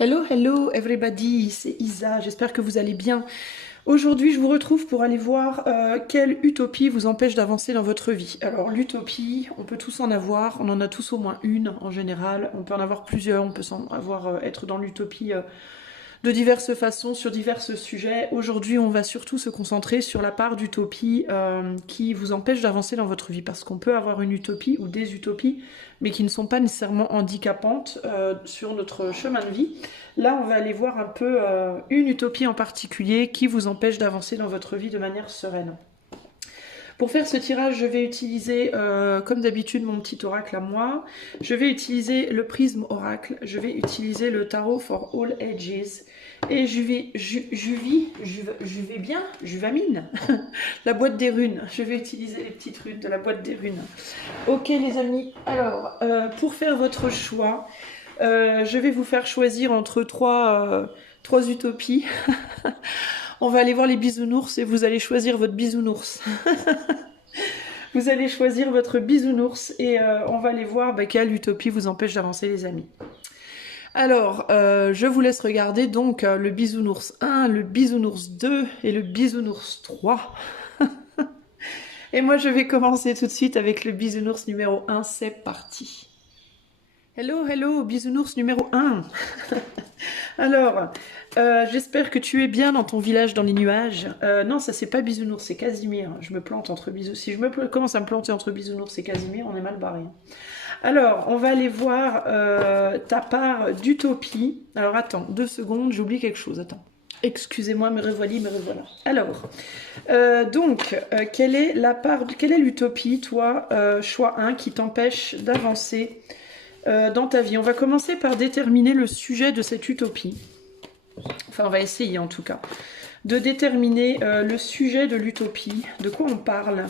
Hello, hello everybody, c'est Isa, j'espère que vous allez bien. Aujourd'hui, je vous retrouve pour aller voir quelle utopie vous empêche d'avancer dans votre vie. Alors, l'utopie, on peut tous en avoir, on en a tous au moins une en général, on peut en avoir plusieurs, on peut être dans l'utopie de diverses façons, sur divers sujets. Aujourd'hui, on va surtout se concentrer sur la part d'utopie qui vous empêche d'avancer dans votre vie, parce qu'on peut avoir une utopie ou des utopies, mais qui ne sont pas nécessairement handicapantes sur notre chemin de vie. Là, on va aller voir un peu une utopie en particulier qui vous empêche d'avancer dans votre vie de manière sereine. Pour faire ce tirage, je vais utiliser, comme d'habitude, mon petit oracle à moi. Je vais utiliser le prisme oracle. Je vais utiliser le tarot for all ages. Et juvamine, la boîte des runes. Je vais utiliser les petites runes de la boîte des runes. Ok les amis, alors, pour faire votre choix, je vais vous faire choisir entre trois utopies. On va aller voir les bisounours et vous allez choisir votre bisounours. Vous allez choisir votre bisounours et on va aller voir quelle utopie vous empêche d'avancer les amis. Alors, je vous laisse regarder donc le bisounours 1, le bisounours 2 et le bisounours 3. Et moi je vais commencer tout de suite avec le bisounours numéro 1, c'est parti. Hello, hello, bisounours numéro 1. Alors, j'espère que tu es bien dans ton village dans les nuages. Non, ça c'est pas bisounours, c'est Casimir. Je me plante entre bisounours. Si commence à me planter entre bisounours et Casimir, on est mal barré. Alors, on va aller voir ta part d'utopie. Alors attends, 2 secondes, j'oublie quelque chose, attends. Excusez-moi, me revoilà, me revoilà. Alors, quelle est l'utopie, toi, choix 1, qui t'empêche d'avancer dans ta vie? On va commencer par déterminer le sujet de cette utopie. Enfin, on va essayer en tout cas de déterminer le sujet de l'utopie. De quoi on parle?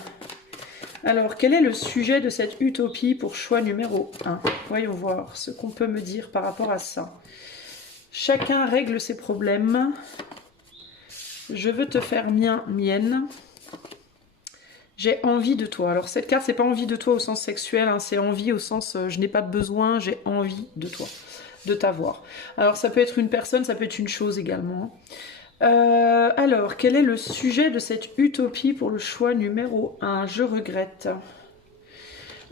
Alors, quel est le sujet de cette utopie pour choix numéro 1? Voyons voir ce qu'on peut me dire par rapport à ça. Chacun règle ses problèmes. Je veux te faire mienne. J'ai envie de toi. Alors cette carte, c'est pas envie de toi au sens sexuel, hein, c'est envie au sens je n'ai pas besoin, j'ai envie de toi, de t'avoir. Alors ça peut être une personne, ça peut être une chose également. Alors, quel est le sujet de cette utopie pour le choix numéro 1? Je regrette.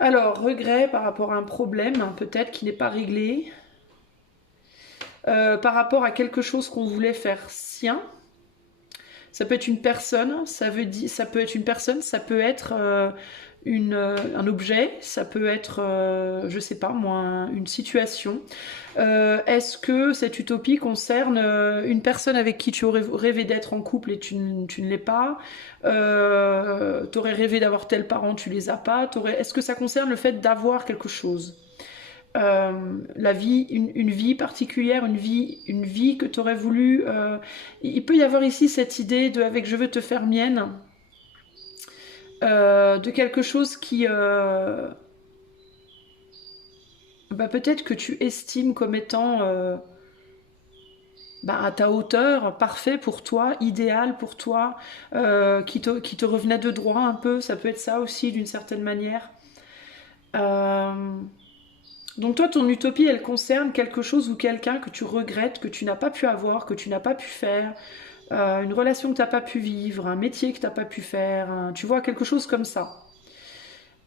Alors, regret par rapport à un problème, hein, peut-être qui n'est pas réglé. Par rapport à quelque chose qu'on voulait faire sien. Ça peut être une personne, ça peut être une personne, ça peut être un objet, ça peut être, je sais pas moi, une situation. Est-ce que cette utopie concerne une personne avec qui tu aurais rêvé d'être en couple et tu ne l'es pas? T'aurais rêvé d'avoir tel parent, tu les as pas? Est-ce que ça concerne le fait d'avoir quelque chose? La vie, une vie particulière, une vie que tu aurais voulu. Il peut y avoir ici cette idée de avec je veux te faire mienne, de quelque chose qui peut-être que tu estimes comme étant à ta hauteur, parfait pour toi, idéal pour toi, qui te revenait de droit un peu. Ça peut être ça aussi d'une certaine manière. Donc toi, ton utopie, elle concerne quelque chose ou quelqu'un que tu regrettes, que tu n'as pas pu avoir, que tu n'as pas pu faire, une relation que tu n'as pas pu vivre, un métier que tu n'as pas pu faire, tu vois, quelque chose comme ça.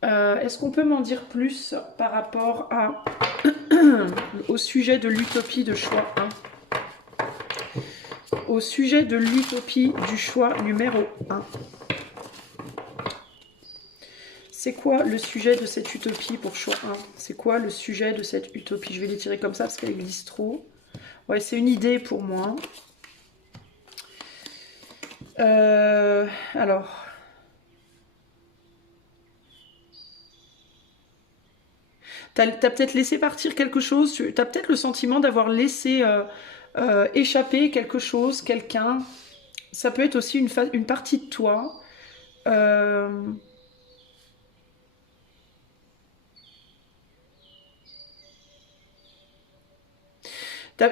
Est-ce qu'on peut m'en dire plus par rapport au sujet de l'utopie de choix 1? Au sujet de l'utopie du choix numéro 1. C'est quoi le sujet de cette utopie pour choix 1? C'est quoi le sujet de cette utopie? Je vais les tirer comme ça parce qu'elle glisse trop. Ouais, c'est une idée pour moi. Alors. T'as peut-être laissé partir quelque chose. T'as peut-être le sentiment d'avoir laissé échapper quelque chose, quelqu'un. Ça peut être aussi une partie de toi.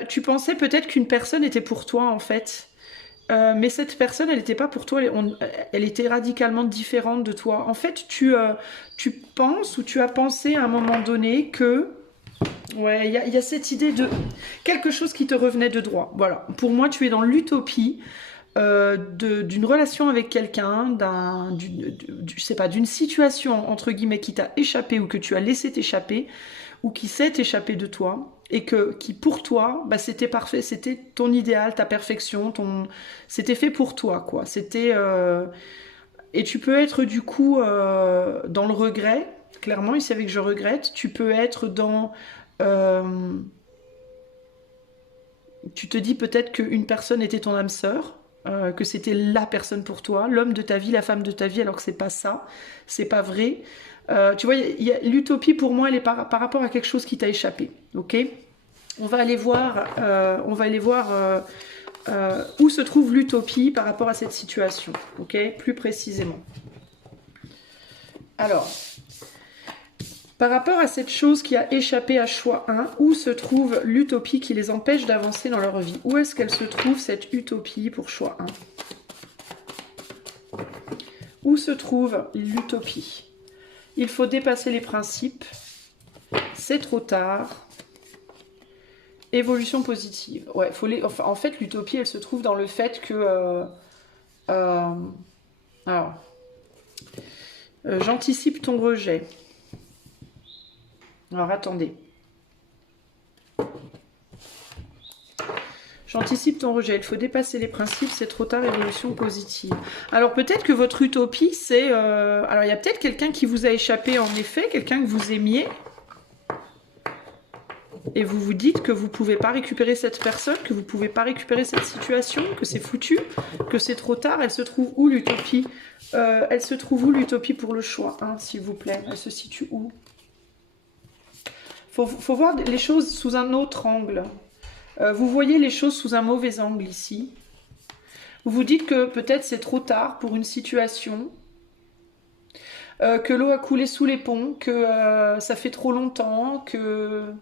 Tu pensais peut-être qu'une personne était pour toi en fait. Mais cette personne, elle n'était pas pour toi, elle était radicalement différente de toi. En fait, tu penses ou tu as pensé à un moment donné que Ouais, il y a cette idée de quelque chose qui te revenait de droit. Voilà. Pour moi, tu es dans l'utopie d'une relation avec quelqu'un, je sais pas, d'une situation entre guillemets qui t'a échappé ou que tu as laissé t'échapper ou qui s'est échappé de toi et qui pour toi, bah, c'était parfait, c'était ton idéal, ta perfection, c'était fait pour toi, quoi. Et tu peux être du coup dans le regret. Clairement, ici avec je regrette, tu peux être dans euh, tu te dis peut-être qu'une personne était ton âme sœur, que c'était la personne pour toi, l'homme de ta vie, la femme de ta vie, alors que c'est pas ça, c'est pas vrai. Tu vois, l'utopie pour moi, elle est par rapport à quelque chose qui t'a échappé. Ok. On va aller voir où se trouve l'utopie par rapport à cette situation. Ok, plus précisément. Alors, par rapport à cette chose qui a échappé à choix 1, où se trouve l'utopie qui les empêche d'avancer dans leur vie? Où est-ce qu'elle se trouve, cette utopie pour choix 1? Où se trouve l'utopie? Il faut dépasser les principes. C'est trop tard. Évolution positive. Ouais, en fait, l'utopie, elle se trouve dans le fait que... j'anticipe ton rejet. Alors, attendez. J'anticipe ton rejet. Il faut dépasser les principes, c'est trop tard, évolution positive. Alors, peut-être que votre utopie, c'est... Alors, il y a peut-être quelqu'un qui vous a échappé, en effet, quelqu'un que vous aimiez. Et vous vous dites que vous ne pouvez pas récupérer cette personne, que vous ne pouvez pas récupérer cette situation, que c'est foutu, que c'est trop tard. Elle se trouve où, l'utopie? Elle se trouve où, l'utopie pour le choix, hein, s'il vous plaît? Elle se situe où? Faut voir les choses sous un autre angle. Vous voyez les choses sous un mauvais angle ici. Vous vous dites que peut-être c'est trop tard pour une situation, que l'eau a coulé sous les ponts, que ça fait trop longtemps, que...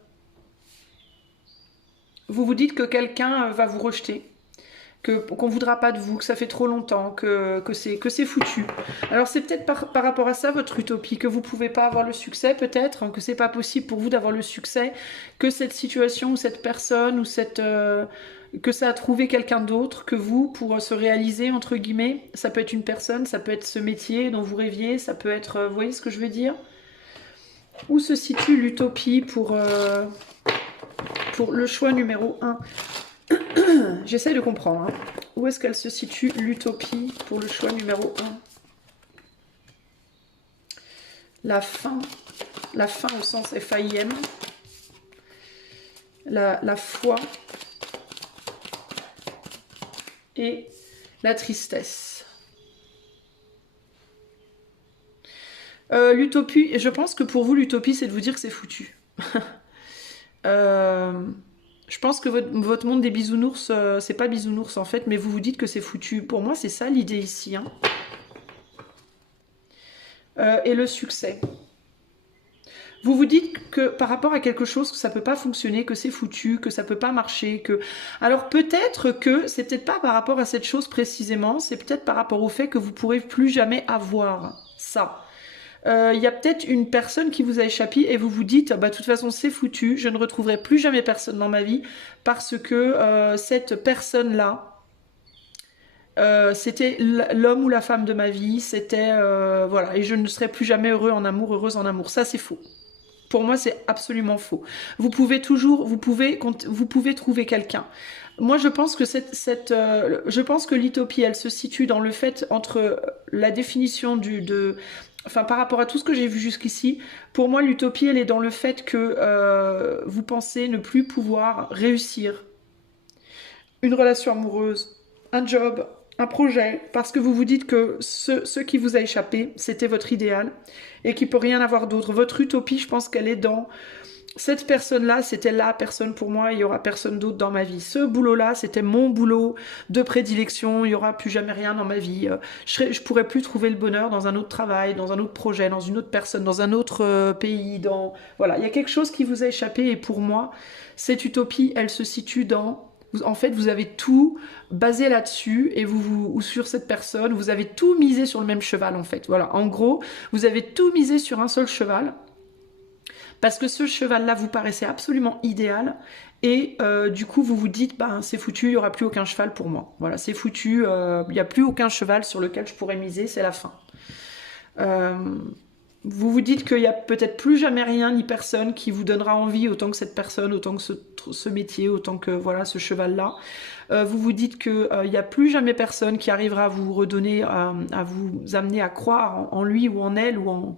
Vous vous dites que quelqu'un va vous rejeter, qu'on ne voudra pas de vous, que ça fait trop longtemps, que c'est foutu. Alors c'est peut-être par rapport à ça votre utopie, que vous ne pouvez pas avoir le succès peut-être, hein, que c'est pas possible pour vous d'avoir le succès, que cette situation ou cette personne ou que ça a trouvé quelqu'un d'autre que vous pour se réaliser entre guillemets. Ça peut être une personne, ça peut être ce métier dont vous rêviez, ça peut être, vous voyez ce que je veux dire? Où se situe l'utopie pour le choix numéro 1? J'essaie de comprendre. Hein. Où est-ce qu'elle se situe, l'utopie, pour le choix numéro 1? La fin au sens FAIM. La foi. Et la tristesse. L'utopie, je pense que pour vous, l'utopie, c'est de vous dire que c'est foutu. Je pense que votre monde des bisounours, c'est pas bisounours en fait, mais vous vous dites que c'est foutu. Pour moi, c'est ça l'idée ici. Hein. Et le succès. Vous vous dites que par rapport à quelque chose, que ça peut pas fonctionner, que c'est foutu, que ça peut pas marcher, que... Alors peut-être que c'est peut-être pas par rapport à cette chose précisément, c'est peut-être par rapport au fait que vous pourrez plus jamais avoir ça. Il y a peut-être une personne qui vous a échappé et vous vous dites bah, de toute façon c'est foutu, je ne retrouverai plus jamais personne dans ma vie parce que cette personne-là, c'était l'homme ou la femme de ma vie, c'était voilà, et je ne serai plus jamais heureux en amour, heureuse en amour. Ça c'est faux. Pour moi, c'est absolument faux. Vous pouvez trouver quelqu'un. Moi, je pense que je pense que l'utopie, elle se situe dans le fait entre la définition enfin, par rapport à tout ce que j'ai vu jusqu'ici, pour moi, l'utopie, elle est dans le fait que vous pensez ne plus pouvoir réussir une relation amoureuse, un job, un projet, parce que vous vous dites que ce qui vous a échappé, c'était votre idéal et qu'il ne peut rien avoir d'autre. Votre utopie, je pense qu'elle est dans cette personne-là, c'était la personne pour moi, il n'y aura personne d'autre dans ma vie. Ce boulot-là, c'était mon boulot de prédilection, il n'y aura plus jamais rien dans ma vie. Je pourrais plus trouver le bonheur dans un autre travail, dans un autre projet, dans une autre personne, dans un autre pays. Voilà, il y a quelque chose qui vous a échappé et pour moi, cette utopie, elle se situe dans... En fait, vous avez tout basé là-dessus et ou sur cette personne, vous avez tout misé sur le même cheval en fait. Voilà, en gros, vous avez tout misé sur un seul cheval. parce que ce cheval-là vous paraissait absolument idéal, et du coup vous vous dites, ben, c'est foutu, il n'y aura plus aucun cheval pour moi. Voilà, c'est foutu, il n'y a plus aucun cheval sur lequel je pourrais miser, c'est la fin. Vous vous dites qu'il n'y a peut-être plus jamais rien ni personne qui vous donnera envie autant que cette personne, autant que ce métier, autant que voilà ce cheval-là. Vous vous dites qu'il n'y a plus jamais personne qui arrivera à vous redonner, à vous amener à croire en lui ou en elle, ou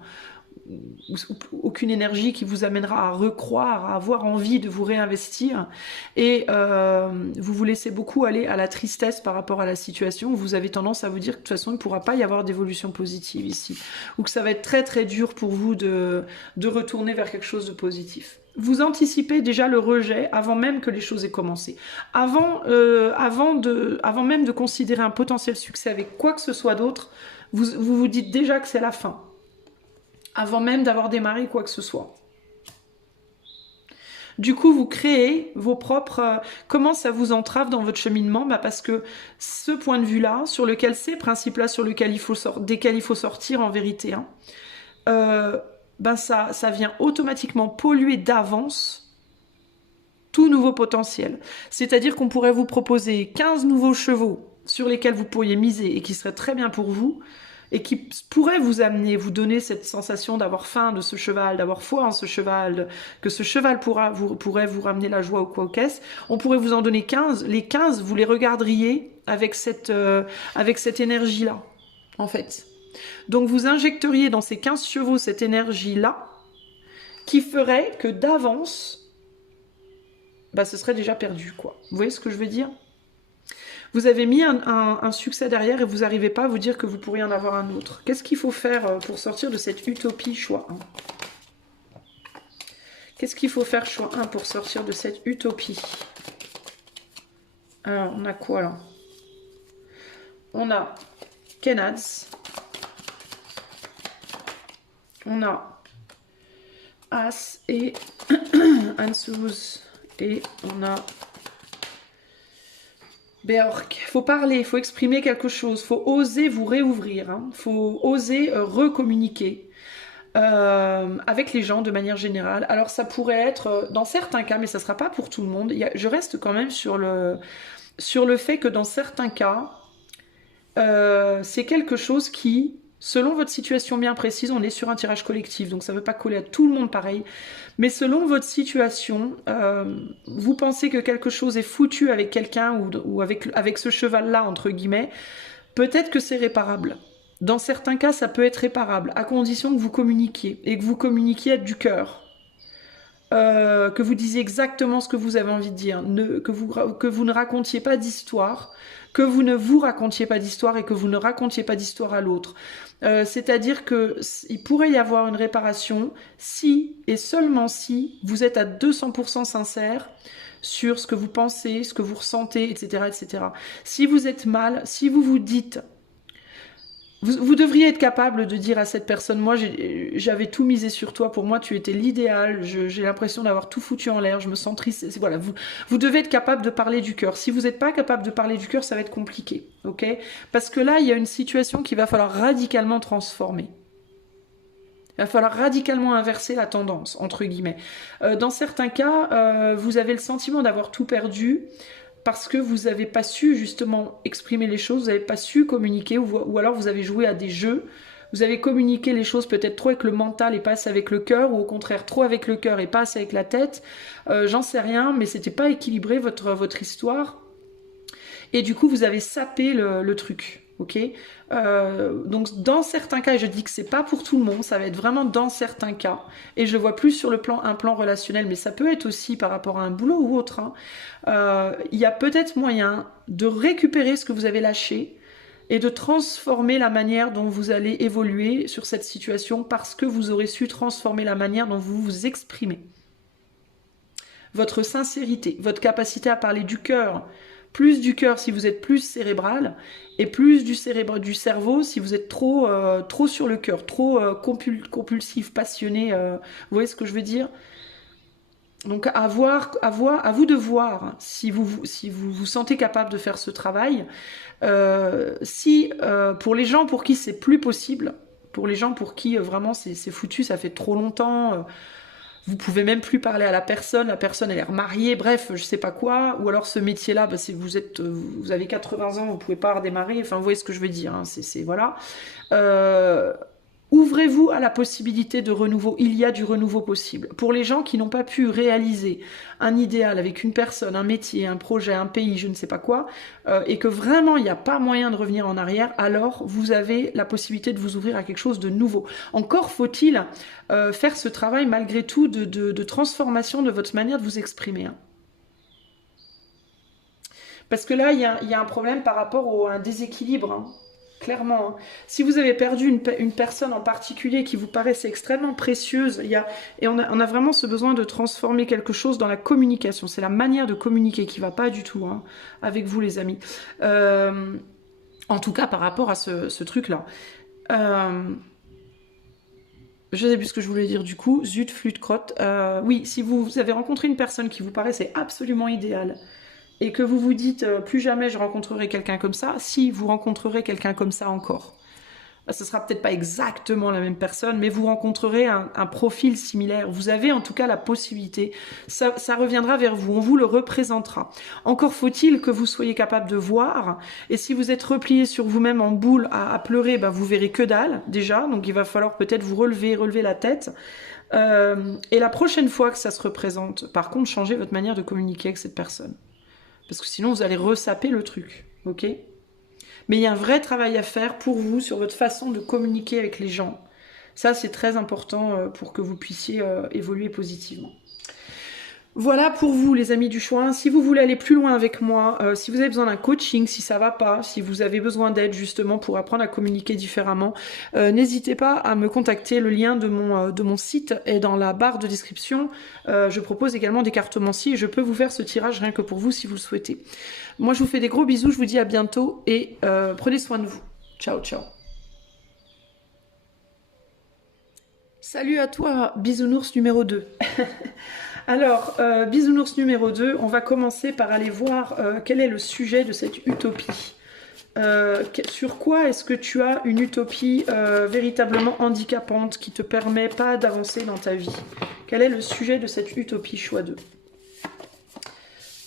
aucune énergie qui vous amènera à recroire, à avoir envie de vous réinvestir, et vous vous laissez beaucoup aller à la tristesse par rapport à la situation. Vous avez tendance à vous dire que de toute façon il ne pourra pas y avoir d'évolution positive ici, ou que ça va être très très dur pour vous de retourner vers quelque chose de positif. Vous anticipez déjà le rejet avant même que les choses aient commencé. Avant même de considérer un potentiel succès avec quoi que ce soit d'autre, vous dites déjà que c'est la fin, avant même d'avoir démarré quoi que ce soit. Du coup, vous créez vos propres... comment ça vous entrave dans votre cheminement? Bah parce que ce point de vue-là, sur lequel ces principes-là, sur lesquels desquels il faut sortir en vérité, hein, ben ça vient automatiquement polluer d'avance tout nouveau potentiel. C'est-à-dire qu'on pourrait vous proposer 15 nouveaux chevaux sur lesquels vous pourriez miser et qui seraient très bien pour vous, et qui pourrait vous amener, vous donner cette sensation d'avoir faim de ce cheval, d'avoir foi en ce cheval, que ce cheval pourrait vous ramener la joie ou quoi qu'est-ce. On pourrait vous en donner 15. Les 15, vous les regarderiez avec cette énergie-là, en fait. Donc vous injecteriez dans ces 15 chevaux cette énergie-là, qui ferait que d'avance, bah, ce serait déjà perdu, quoi. Vous voyez ce que je veux dire ? Vous avez mis un succès derrière et vous n'arrivez pas à vous dire que vous pourriez en avoir un autre. Qu'est-ce qu'il faut faire pour sortir de cette utopie, choix 1? Qu'est-ce qu'il faut faire, choix 1, pour sortir de cette utopie? Alors, on a quoi là? On a Kenads. On a As et Ansuz. Et on a Beork. Faut parler, faut exprimer quelque chose, faut oser vous réouvrir, hein. Faut oser recommuniquer avec les gens de manière générale. Alors ça pourrait être dans certains cas, mais ça ne sera pas pour tout le monde. Je reste quand même sur le fait que dans certains cas, c'est quelque chose qui, selon votre situation bien précise, on est sur un tirage collectif, donc ça ne veut pas coller à tout le monde pareil, mais selon votre situation, vous pensez que quelque chose est foutu avec quelqu'un ou avec ce cheval-là, entre guillemets, peut-être que c'est réparable. Dans certains cas, ça peut être réparable, à condition que vous communiquiez, et que vous communiquiez du cœur. Que vous disiez exactement ce que vous avez envie de dire, que vous ne racontiez pas d'histoire, que vous ne vous racontiez pas d'histoire et que vous ne racontiez pas d'histoire à l'autre. C'est-à-dire qu'il pourrait y avoir une réparation si et seulement si vous êtes à 200% sincère sur ce que vous pensez, ce que vous ressentez, etc., etc. Si vous êtes mal, si vous vous dites... Vous devriez être capable de dire à cette personne, moi j'avais tout misé sur toi, pour moi tu étais l'idéal, j'ai l'impression d'avoir tout foutu en l'air, je me sens triste. Voilà, vous devez être capable de parler du cœur. Si vous n'êtes pas capable de parler du cœur, ça va être compliqué, ok? Parce que là, il y a une situation qu'il va falloir radicalement transformer. Il va falloir radicalement inverser la tendance, entre guillemets. Dans certains cas, vous avez le sentiment d'avoir tout perdu, parce que vous n'avez pas su justement exprimer les choses, vous n'avez pas su communiquer, ou alors vous avez joué à des jeux, vous avez communiqué les choses peut-être trop avec le mental et pas assez avec le cœur, ou au contraire trop avec le cœur et pas assez avec la tête, j'en sais rien, mais c'était pas équilibré votre histoire, et du coup vous avez sapé le truc. Ok, donc dans certains cas, et je dis que c'est pas pour tout le monde, ça va être vraiment dans certains cas, et je vois plus sur un plan relationnel, mais ça peut être aussi par rapport à un boulot ou autre, hein. Il y a peut-être moyen de récupérer ce que vous avez lâché et de transformer la manière dont vous allez évoluer sur cette situation, parce que vous aurez su transformer la manière dont vous vous exprimez. Votre sincérité, votre capacité à parler du cœur, plus du cœur si vous êtes plus cérébral, et plus du cerveau si vous êtes trop sur le cœur, trop compulsif, passionné, vous voyez ce que je veux dire? Donc à vous de voir si vous vous sentez capable de faire ce travail. Pour les gens pour qui c'est plus possible, pour les gens pour qui vraiment c'est foutu, ça fait trop longtemps... vous pouvez même plus parler à la personne elle est remariée, bref, je sais pas quoi, ou alors ce métier-là, bah, vous avez 80 ans, vous pouvez pas redémarrer, enfin vous voyez ce que je veux dire, hein, voilà. Ouvrez-vous à la possibilité de renouveau. Il y a du renouveau possible. Pour les gens qui n'ont pas pu réaliser un idéal avec une personne, un métier, un projet, un pays, je ne sais pas quoi, et que vraiment il n'y a pas moyen de revenir en arrière, alors vous avez la possibilité de vous ouvrir à quelque chose de nouveau. Encore faut-il faire ce travail malgré tout de transformation de votre manière de vous exprimer. Hein. Parce que là, il y a un problème par rapport à un déséquilibre. Hein. Clairement, hein. Si vous avez perdu une personne en particulier qui vous paraissait extrêmement précieuse, et on a vraiment ce besoin de transformer quelque chose dans la communication. C'est la manière de communiquer qui va pas du tout hein, avec vous les amis. En tout cas par rapport à ce truc-là. Je sais plus ce que je voulais dire du coup. Zut, flûte, crotte. Oui, si vous avez rencontré une personne qui vous paraissait absolument idéale, et que vous vous dites plus jamais je rencontrerai quelqu'un comme ça, si vous rencontrerez quelqu'un comme ça encore. Ce sera peut-être pas exactement la même personne, mais vous rencontrerez un profil similaire. Vous avez en tout cas la possibilité. Ça reviendra vers vous, on vous le représentera. Encore faut-il que vous soyez capable de voir, et si vous êtes replié sur vous-même en boule à pleurer, ben vous verrez que dalle déjà, donc il va falloir peut-être vous relever la tête. Et la prochaine fois que ça se représente, par contre, changez votre manière de communiquer avec cette personne. Parce que sinon, vous allez ressaper le truc, ok? Mais il y a un vrai travail à faire pour vous sur votre façon de communiquer avec les gens. Ça, c'est très important pour que vous puissiez évoluer positivement. Voilà pour vous les amis du choix. Si vous voulez aller plus loin avec moi, si vous avez besoin d'un coaching, si ça va pas, si vous avez besoin d'aide justement pour apprendre à communiquer différemment, n'hésitez pas à me contacter. Le lien de mon site est dans la barre de description. Je propose également des cartomancies et je peux vous faire ce tirage rien que pour vous si vous le souhaitez. Moi je vous fais des gros bisous, je vous dis à bientôt et prenez soin de vous. Ciao ciao. Salut à toi, bisounours numéro 2. Alors, bisounours numéro 2, on va commencer par aller voir quel est le sujet de cette utopie. Sur quoi est-ce que tu as une utopie véritablement handicapante qui ne te permet pas d'avancer dans ta vie? Quel est le sujet de cette utopie choix 2?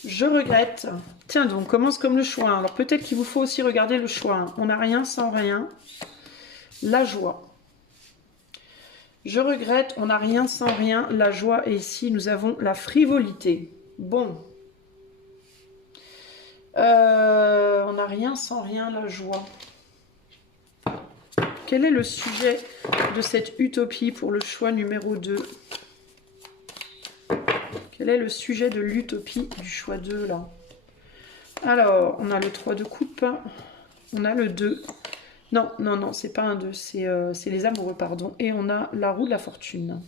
Je regrette. Tiens donc, commence comme le choix 1. Alors peut-être qu'il vous faut aussi regarder le choix 1. On n'a rien sans rien. La joie. Je regrette, on n'a rien sans rien, la joie, et ici nous avons la frivolité. Bon. On n'a rien sans rien, la joie. Quel est le sujet de cette utopie pour le choix numéro 2? Quel est le sujet de l'utopie du choix 2 là? Alors, on a le 3 de coupe, on a le 2. Non, non, non, c'est pas un 2, c'est les amoureux, pardon. Et on a la roue de la fortune.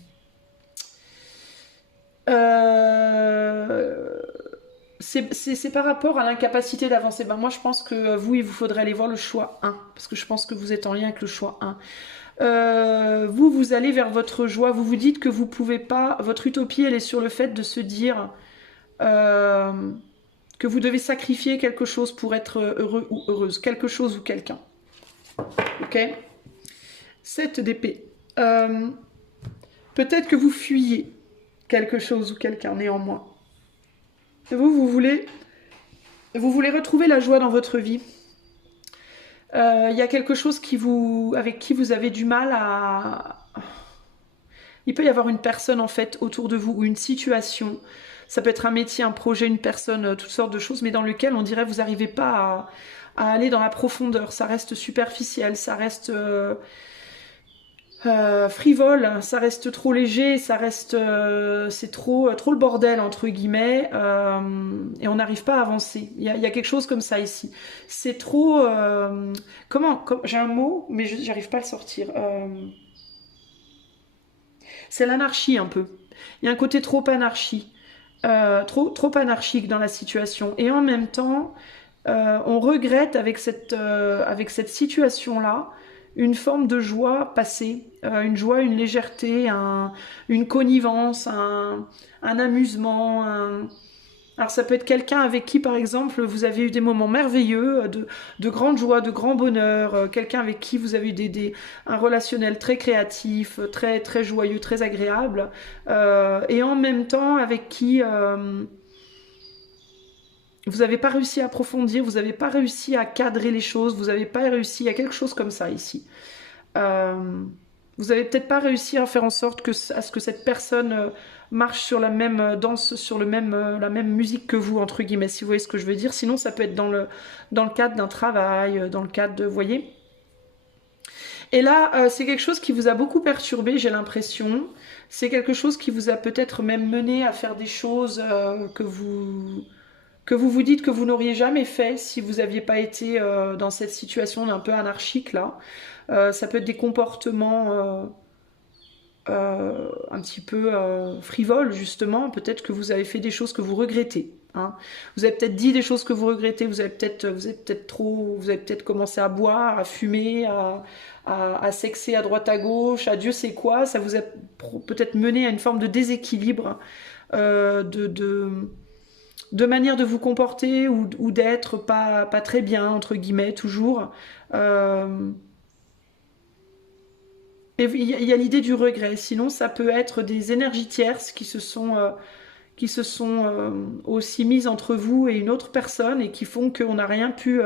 C'est par rapport à l'incapacité d'avancer. Ben, moi, je pense que vous, il vous faudrait aller voir le choix 1. Parce que je pense que vous êtes en lien avec le choix 1. Vous allez vers votre joie. Vous vous dites que vous pouvez pas... Votre utopie, elle est sur le fait de se dire... que vous devez sacrifier quelque chose pour être heureux ou heureuse. Quelque chose ou quelqu'un. Ok, 7 d'épée. Peut-être que vous fuyez quelque chose ou quelqu'un néanmoins. Vous voulez retrouver la joie dans votre vie. Il y a quelque chose avec qui vous avez du mal à... Il peut y avoir une personne en fait autour de vous ou une situation. Ça peut être un métier, un projet, une personne, toutes sortes de choses, mais dans lequel on dirait que vous n'arrivez pas à aller dans la profondeur, ça reste superficiel, ça reste frivole, ça reste trop léger, ça reste c'est trop le bordel entre guillemets, et on n'arrive pas à avancer. Il y a quelque chose comme ça ici. C'est trop j'ai un mot mais j'arrive pas à le sortir. C'est l'anarchie un peu. Il y a un côté trop anarchie, trop anarchique dans la situation, et en même temps on regrette avec cette situation-là une forme de joie passée, une joie, une légèreté, une connivence, un amusement, Alors ça peut être quelqu'un avec qui, par exemple, vous avez eu des moments merveilleux, de grande joie, de grand bonheur, quelqu'un avec qui vous avez eu un relationnel très créatif, très, très joyeux, très agréable, et en même temps avec qui vous n'avez pas réussi à approfondir, vous n'avez pas réussi à cadrer les choses, vous n'avez pas réussi à quelque chose comme ça ici. Euh, Vous n'avez peut-être pas réussi à faire en sorte à ce que cette personne marche sur la même danse, sur la même musique que vous, entre guillemets, si vous voyez ce que je veux dire. Sinon, ça peut être dans le cadre d'un travail, dans le cadre de, vous voyez. Et là, c'est quelque chose qui vous a beaucoup perturbé, j'ai l'impression. C'est quelque chose qui vous a peut-être même mené à faire des choses que vous dites que vous n'auriez jamais fait si vous n'aviez pas été dans cette situation un peu anarchique là. Ça peut être des comportements un petit peu frivoles justement. Peut-être que vous avez fait des choses que vous regrettez. Hein. Vous avez peut-être dit des choses que vous regrettez. Vous avez peut-être commencé à boire, à fumer, à sexer à droite à gauche, à Dieu sait quoi. Ça vous a peut-être mené à une forme de déséquilibre, de manière de vous comporter ou d'être pas très bien, entre guillemets, toujours. Euh, et il y a l'idée du regret. Sinon, ça peut être des énergies tierces qui se sont aussi mises entre vous et une autre personne et qui font qu'on n'a rien pu...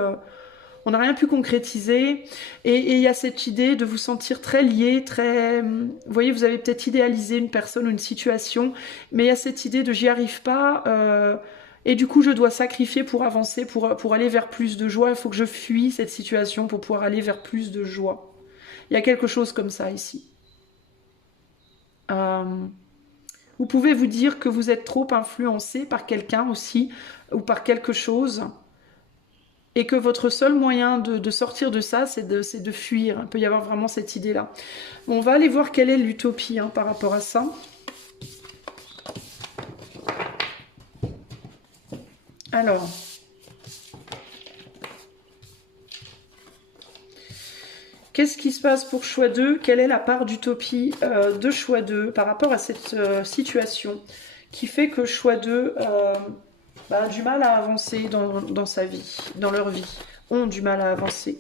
on n'a rien pu concrétiser et il y a cette idée de vous sentir très lié, très... Vous voyez, vous avez peut-être idéalisé une personne ou une situation, mais il y a cette idée de j'y arrive pas et du coup je dois sacrifier pour avancer, pour aller vers plus de joie. Il faut que je fuis cette situation pour pouvoir aller vers plus de joie. Il y a quelque chose comme ça ici. Euh, Vous pouvez vous dire que vous êtes trop influencé par quelqu'un aussi ou par quelque chose et que votre seul moyen de sortir de ça, c'est de fuir. Il peut y avoir vraiment cette idée-là. Bon, on va aller voir quelle est l'utopie hein, par rapport à ça. Alors, qu'est-ce qui se passe pour choix 2? Quelle est la part d'utopie de choix 2 par rapport à cette situation qui fait que choix 2 a du mal à avancer dans sa vie, dans leur vie, ont du mal à avancer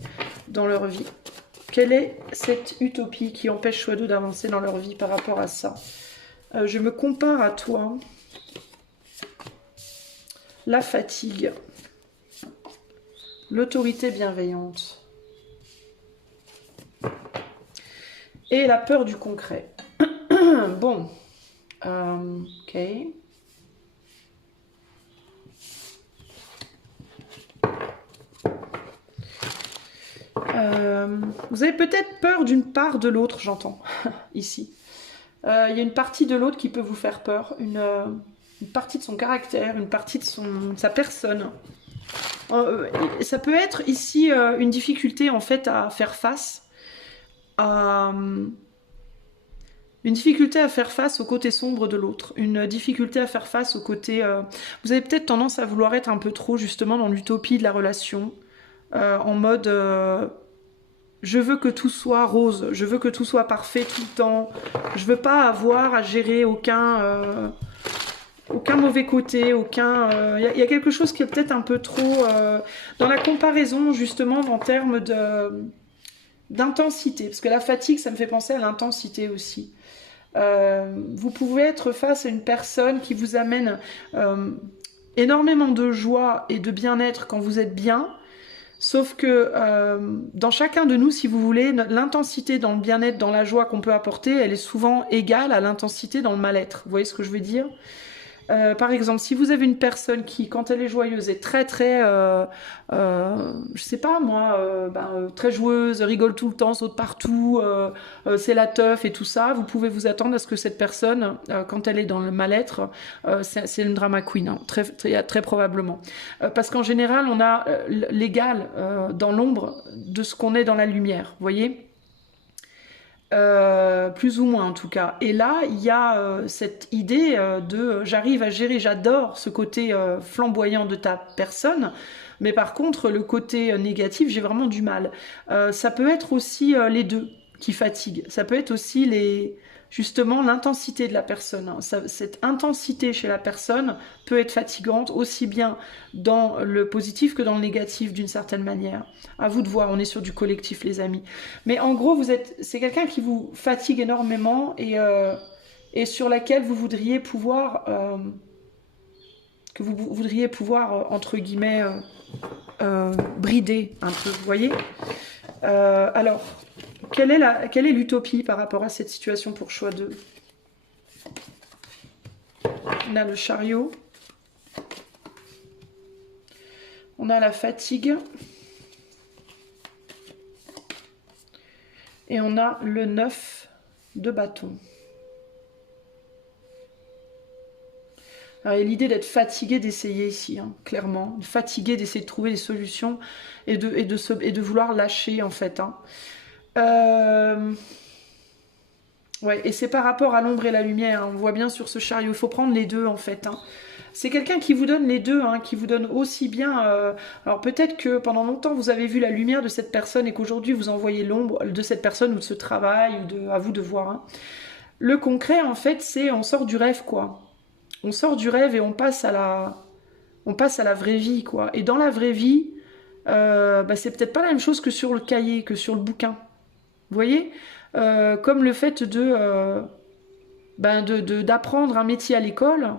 dans leur vie. Quelle est cette utopie qui empêche choix 2 d'avancer dans leur vie par rapport à ça? Je me compare à toi. La fatigue. L'autorité bienveillante. Et la peur du concret. Bon. Ok. Vous avez peut-être peur d'une part de l'autre, j'entends, ici. Il y a une partie de l'autre qui peut vous faire peur, une partie de son caractère, une partie de sa personne. Ça peut être ici une difficulté en fait à faire face à... Une difficulté à faire face au côté sombre de l'autre, une difficulté à faire face au côté... Vous avez peut-être tendance à vouloir être un peu trop justement dans l'utopie de la relation, en mode je veux que tout soit rose, je veux que tout soit parfait tout le temps, je veux pas avoir à gérer aucun mauvais côté, aucun... y a quelque chose qui est peut-être un peu trop dans la comparaison justement en termes d'intensité, parce que la fatigue ça me fait penser à l'intensité aussi. Vous pouvez être face à une personne qui vous amène énormément de joie et de bien-être quand vous êtes bien, sauf que dans chacun de nous, si vous voulez, l'intensité dans le bien-être, dans la joie qu'on peut apporter, elle est souvent égale à l'intensité dans le mal-être. Vous voyez ce que je veux dire ? Par exemple, si vous avez une personne qui, quand elle est joyeuse, est très très, je sais pas moi, très joueuse, rigole tout le temps, saute partout, c'est la teuf et tout ça, vous pouvez vous attendre à ce que cette personne, quand elle est dans le mal-être, c'est une drama queen, hein, très probablement. Parce qu'en général, on a l'égal dans l'ombre de ce qu'on est dans la lumière, vous voyez ? Plus ou moins en tout cas. Et là, il y a cette idée de j'arrive à gérer, j'adore ce côté flamboyant de ta personne, mais par contre, le côté négatif, j'ai vraiment du mal. Ça peut être aussi les deux qui fatiguent. Ça peut être aussi justement l'intensité de la personne. Hein. Cette intensité chez la personne peut être fatigante, aussi bien dans le positif que dans le négatif d'une certaine manière. À vous de voir, on est sur du collectif les amis. Mais en gros, c'est quelqu'un qui vous fatigue énormément et sur laquelle vous voudriez pouvoir, entre guillemets, brider un peu, vous voyez. Alors, quelle est l'utopie par rapport à cette situation pour choix 2? On a le chariot. On a la fatigue. Et on a le 9 de bâton. Alors, il y a l'idée d'être fatigué d'essayer ici, hein, clairement. Fatigué d'essayer de trouver des solutions et de vouloir lâcher, en fait. Hein. Ouais, et c'est par rapport à l'ombre et la lumière. Hein, on voit bien sur ce chariot. Il faut prendre les deux, en fait. Hein. C'est quelqu'un qui vous donne les deux, hein, qui vous donne aussi bien... alors peut-être que pendant longtemps, vous avez vu la lumière de cette personne et qu'aujourd'hui, vous envoyez l'ombre de cette personne ou de ce travail, à vous de voir. Hein. Le concret, en fait, c'est on sort du rêve, quoi. On sort du rêve et on passe à la vraie vie, quoi. Et dans la vraie vie, c'est peut-être pas la même chose que sur le cahier, que sur le bouquin. Vous voyez, comme le fait d'apprendre un métier à l'école.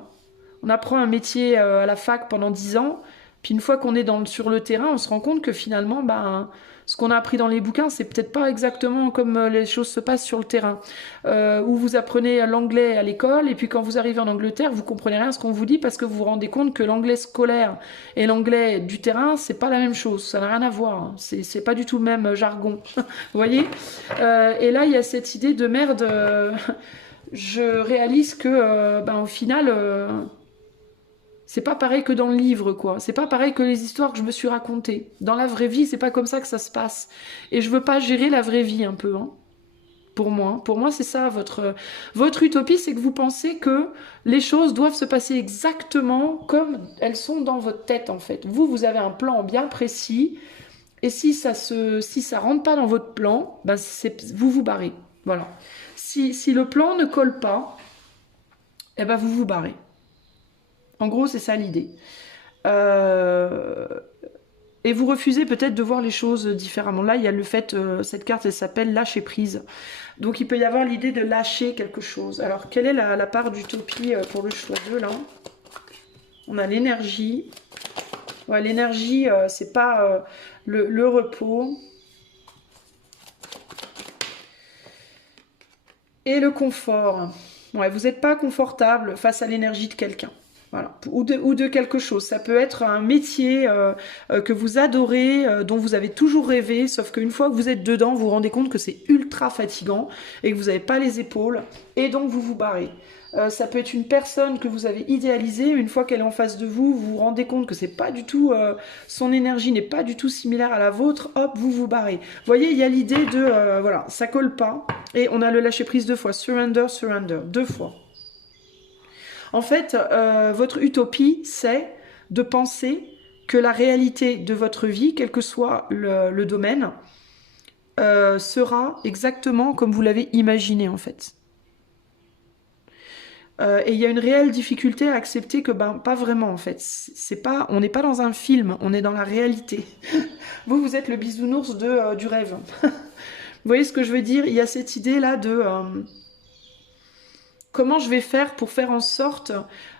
On apprend un métier à la fac pendant 10 ans, puis une fois qu'on est sur le terrain, on se rend compte que finalement, ce qu'on a appris dans les bouquins, c'est peut-être pas exactement comme les choses se passent sur le terrain. Où vous apprenez l'anglais à l'école, et puis quand vous arrivez en Angleterre, vous comprenez rien à ce qu'on vous dit parce que vous vous rendez compte que l'anglais scolaire et l'anglais du terrain, c'est pas la même chose, ça n'a rien à voir. Hein. C'est pas du tout le même jargon. Vous voyez et là, il y a cette idée de merde. Je réalise que, au final... c'est pas pareil que dans le livre, quoi. C'est pas pareil que les histoires que je me suis racontées. Dans la vraie vie, c'est pas comme ça que ça se passe. Et je veux pas gérer la vraie vie, un peu, hein. Pour moi, c'est ça, votre utopie, c'est que vous pensez que les choses doivent se passer exactement comme elles sont dans votre tête, en fait. Vous avez un plan bien précis, et si ça rentre pas dans votre plan, vous vous barrez. Voilà. Si le plan ne colle pas, vous vous barrez. En gros, c'est ça l'idée. Et vous refusez peut-être de voir les choses différemment. Là, il y a le fait, cette carte, elle s'appelle lâcher prise. Donc, il peut y avoir l'idée de lâcher quelque chose. Alors, quelle est la part d'utopie pour le choix 2, là? On a l'énergie. Ouais, l'énergie, c'est pas le repos. Et le confort. Ouais, vous n'êtes pas confortable face à l'énergie de quelqu'un. Voilà. Ou de quelque chose. Ça peut être un métier que vous adorez, dont vous avez toujours rêvé, sauf qu'une fois que vous êtes dedans, vous vous rendez compte que c'est ultra fatigant et que vous n'avez pas les épaules, et donc vous vous barrez. Ça peut être une personne que vous avez idéalisée, une fois qu'elle est en face de vous, vous vous rendez compte que c'est pas du tout, son énergie n'est pas du tout similaire à la vôtre, hop, vous vous barrez. Vous voyez, il y a l'idée de, voilà, ça colle pas, et on a le lâcher prise 2 fois, surrender, 2 fois. En fait, votre utopie, c'est de penser que la réalité de votre vie, quel que soit le domaine, sera exactement comme vous l'avez imaginé, en fait. Et il y a une réelle difficulté à accepter que, pas vraiment, en fait. On n'est pas dans un film, on est dans la réalité. Vous êtes le bisounours du rêve. Vous voyez ce que je veux dire? Il y a cette idée-là de... comment je vais faire pour faire en sorte...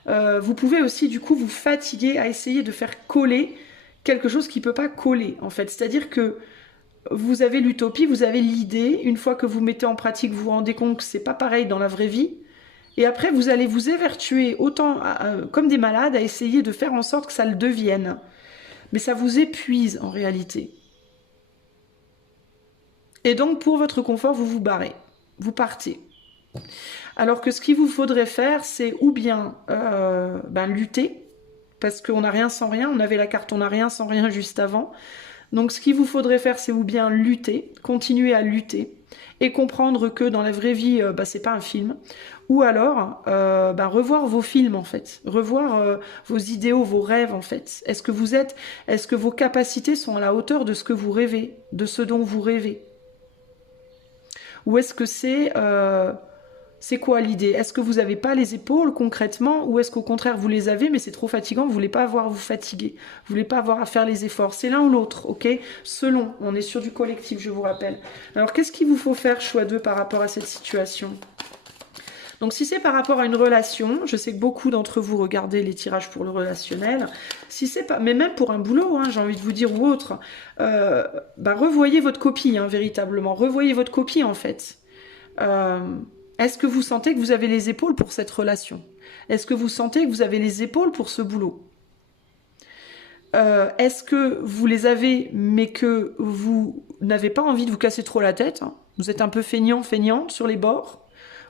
vous pouvez aussi, du coup, vous fatiguer à essayer de faire coller quelque chose qui ne peut pas coller, en fait. C'est-à-dire que vous avez l'utopie, vous avez l'idée. Une fois que vous mettez en pratique, vous vous rendez compte que c'est pas pareil dans la vraie vie. Et après, vous allez vous évertuer autant comme des malades à essayer de faire en sorte que ça le devienne. Mais ça vous épuise, en réalité. Et donc, pour votre confort, vous vous barrez. Vous partez. Alors que ce qu'il vous faudrait faire, c'est ou bien lutter, parce qu'on n'a rien sans rien, on avait la carte on n'a rien sans rien juste avant. Donc ce qu'il vous faudrait faire, c'est ou bien lutter, continuer à lutter, et comprendre que dans la vraie vie, c'est pas un film, ou alors revoir vos films en fait, revoir vos idéaux, vos rêves en fait. Est-ce que vos capacités sont à la hauteur de ce que vous rêvez, de ce dont vous rêvez? Ou est-ce que c'est C'est quoi l'idée? Est-ce que vous n'avez pas les épaules concrètement ou est-ce qu'au contraire vous les avez mais c'est trop fatigant, vous voulez pas avoir à vous fatiguer, vous voulez pas avoir à faire les efforts? C'est l'un ou l'autre, ok? Selon, on est sur du collectif, je vous rappelle. Alors qu'est-ce qu'il vous faut faire, choix 2, par rapport à cette situation? Donc si c'est par rapport à une relation, je sais que beaucoup d'entre vous regardez les tirages pour le relationnel, si c'est pas, mais même pour un boulot, hein, j'ai envie de vous dire, ou autre, revoyez votre copie, hein, véritablement, revoyez votre copie en fait. Est-ce que vous sentez que vous avez les épaules pour cette relation? Est-ce que vous sentez que vous avez les épaules pour ce boulot? Est-ce que vous les avez, mais que vous n'avez pas envie de vous casser trop la tête, hein? Vous êtes un peu feignant, feignante sur les bords?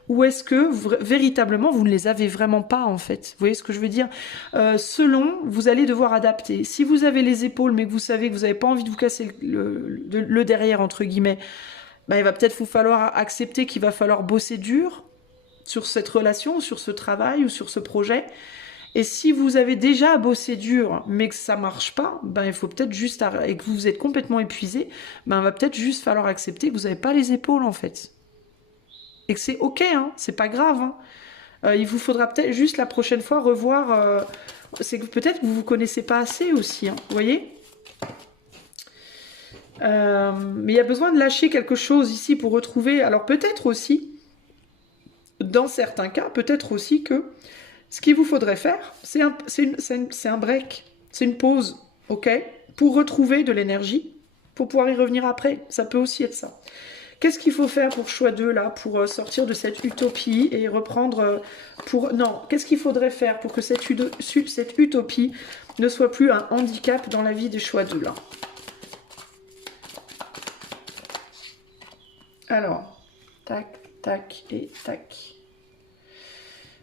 Ou est-ce que véritablement vous ne les avez vraiment pas en fait? Vous voyez ce que je veux dire? Selon, vous allez devoir adapter. Si vous avez les épaules mais que vous savez que vous n'avez pas envie de vous casser le derrière entre guillemets, il va peut-être vous falloir accepter qu'il va falloir bosser dur sur cette relation, sur ce travail ou sur ce projet. Et si vous avez déjà bossé dur mais que ça marche pas, il faut peut-être juste et que vous êtes complètement épuisé, il va peut-être juste falloir accepter que vous n'avez pas les épaules en fait. Et que c'est ok, hein, c'est pas grave. Hein. Il vous faudra peut-être juste la prochaine fois revoir. C'est que peut-être que vous vous connaissez pas assez aussi, hein, vous voyez. Mais il y a besoin de lâcher quelque chose ici pour retrouver. Alors peut-être aussi, dans certains cas, peut-être aussi que ce qu'il vous faudrait faire, c'est un break, c'est une pause, ok, pour retrouver de l'énergie, pour pouvoir y revenir après. Ça peut aussi être ça. Qu'est-ce qu'il faut faire pour choix 2, là, pour sortir de cette utopie et reprendre Non, qu'est-ce qu'il faudrait faire pour que cette utopie ne soit plus un handicap dans la vie des choix 2, là? Alors, tac, tac et tac.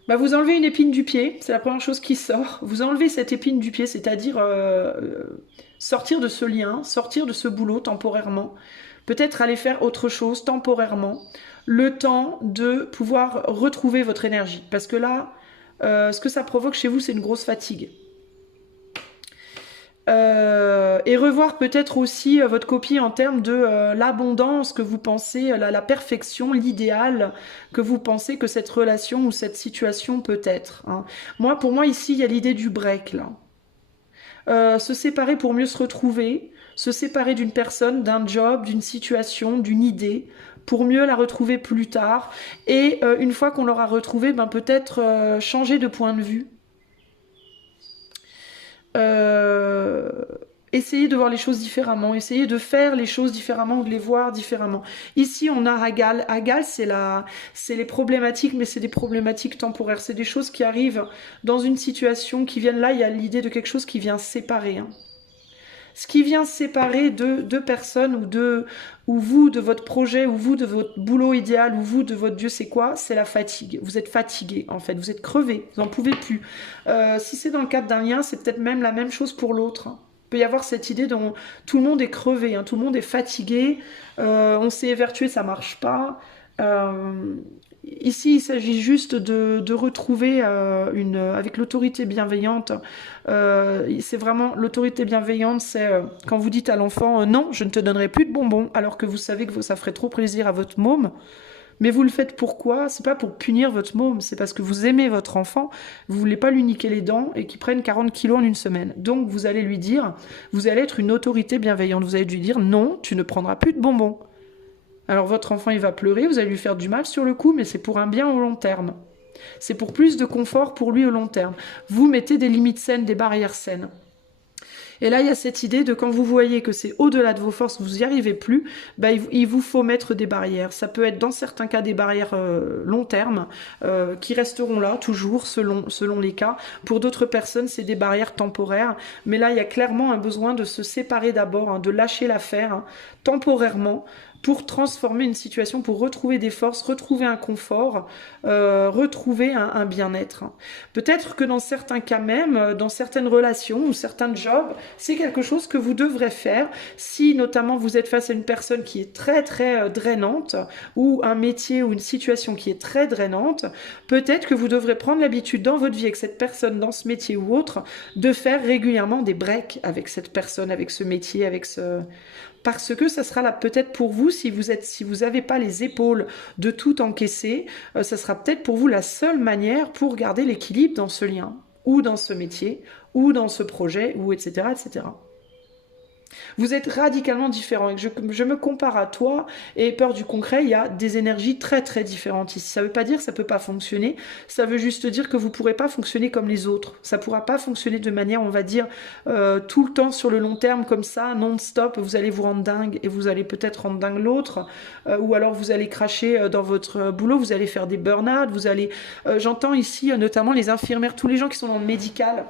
Vous enlevez une épine du pied, c'est la première chose qui sort. Vous enlevez cette épine du pied, c'est-à-dire sortir de ce lien, sortir de ce boulot temporairement. Peut-être aller faire autre chose temporairement, le temps de pouvoir retrouver votre énergie. Parce que là, ce que ça provoque chez vous, c'est une grosse fatigue. Et revoir peut-être aussi votre copie en termes de l'abondance que vous pensez, la perfection, l'idéal que vous pensez que cette relation ou cette situation peut être. Hein. Pour moi, ici, il y a l'idée du break, là. Se séparer pour mieux se retrouver, se séparer d'une personne, d'un job, d'une situation, d'une idée, pour mieux la retrouver plus tard. Et une fois qu'on l'aura retrouvée, peut-être changer de point de vue. Essayer de voir les choses différemment, essayer de faire les choses différemment ou de les voir différemment. Ici, on a Agal. Agal, c'est les problématiques, mais c'est des problématiques temporaires. C'est des choses qui arrivent dans une situation qui viennent là. Il y a l'idée de quelque chose qui vient séparer. Hein. Ce qui vient séparer deux personnes ou vous de votre projet, ou vous de votre boulot idéal, ou vous de votre Dieu c'est quoi, c'est la fatigue. Vous êtes fatigué en fait, vous êtes crevé, vous n'en pouvez plus. Si c'est dans le cadre d'un lien, c'est peut-être même la même chose pour l'autre. Hein. Il peut y avoir cette idée dont tout le monde est crevé, hein, tout le monde est fatigué, on s'est évertué, ça marche pas. Ici, il s'agit juste de retrouver avec l'autorité bienveillante. C'est vraiment l'autorité bienveillante, c'est quand vous dites à l'enfant non, je ne te donnerai plus de bonbons, alors que vous savez que ça ferait trop plaisir à votre môme. Mais vous le faites pourquoi? C'est pas pour punir votre môme, c'est parce que vous aimez votre enfant, vous voulez pas lui niquer les dents et qu'il prenne 40 kilos en une semaine. Donc vous allez lui dire, vous allez être une autorité bienveillante, vous allez lui dire non, tu ne prendras plus de bonbons. Alors votre enfant il va pleurer, vous allez lui faire du mal sur le coup, mais c'est pour un bien au long terme. C'est pour plus de confort pour lui au long terme. Vous mettez des limites saines, des barrières saines. Et là, il y a cette idée de quand vous voyez que c'est au-delà de vos forces, vous n'y arrivez plus, il vous faut mettre des barrières. Ça peut être dans certains cas des barrières long terme, qui resteront là toujours selon les cas. Pour d'autres personnes, c'est des barrières temporaires. Mais là, il y a clairement un besoin de se séparer d'abord, hein, de lâcher l'affaire hein, temporairement, pour transformer une situation, pour retrouver des forces, retrouver un confort, retrouver un bien-être. Peut-être que dans certains cas même, dans certaines relations ou certains jobs, c'est quelque chose que vous devrez faire si notamment vous êtes face à une personne qui est très très drainante ou un métier ou une situation qui est très drainante. Peut-être que vous devrez prendre l'habitude dans votre vie avec cette personne, dans ce métier ou autre, de faire régulièrement des breaks avec cette personne, avec ce métier, avec ce... parce que ça sera là peut-être pour vous, si vous n'avez pas les épaules de tout encaisser, ça sera peut-être pour vous la seule manière pour garder l'équilibre dans ce lien, ou dans ce métier, ou dans ce projet, ou etc. etc. Vous êtes radicalement différents. Et que je me compare à toi et peur du concret, il y a des énergies très très différentes ici. Ça ne veut pas dire que ça ne peut pas fonctionner, ça veut juste dire que vous ne pourrez pas fonctionner comme les autres. Ça ne pourra pas fonctionner de manière, on va dire, tout le temps sur le long terme comme ça, non-stop. Vous allez vous rendre dingue et vous allez peut-être rendre dingue l'autre, ou alors vous allez cracher dans votre boulot, vous allez faire des burn-out, vous allez... J'entends ici notamment les infirmières, tous les gens qui sont dans le médical,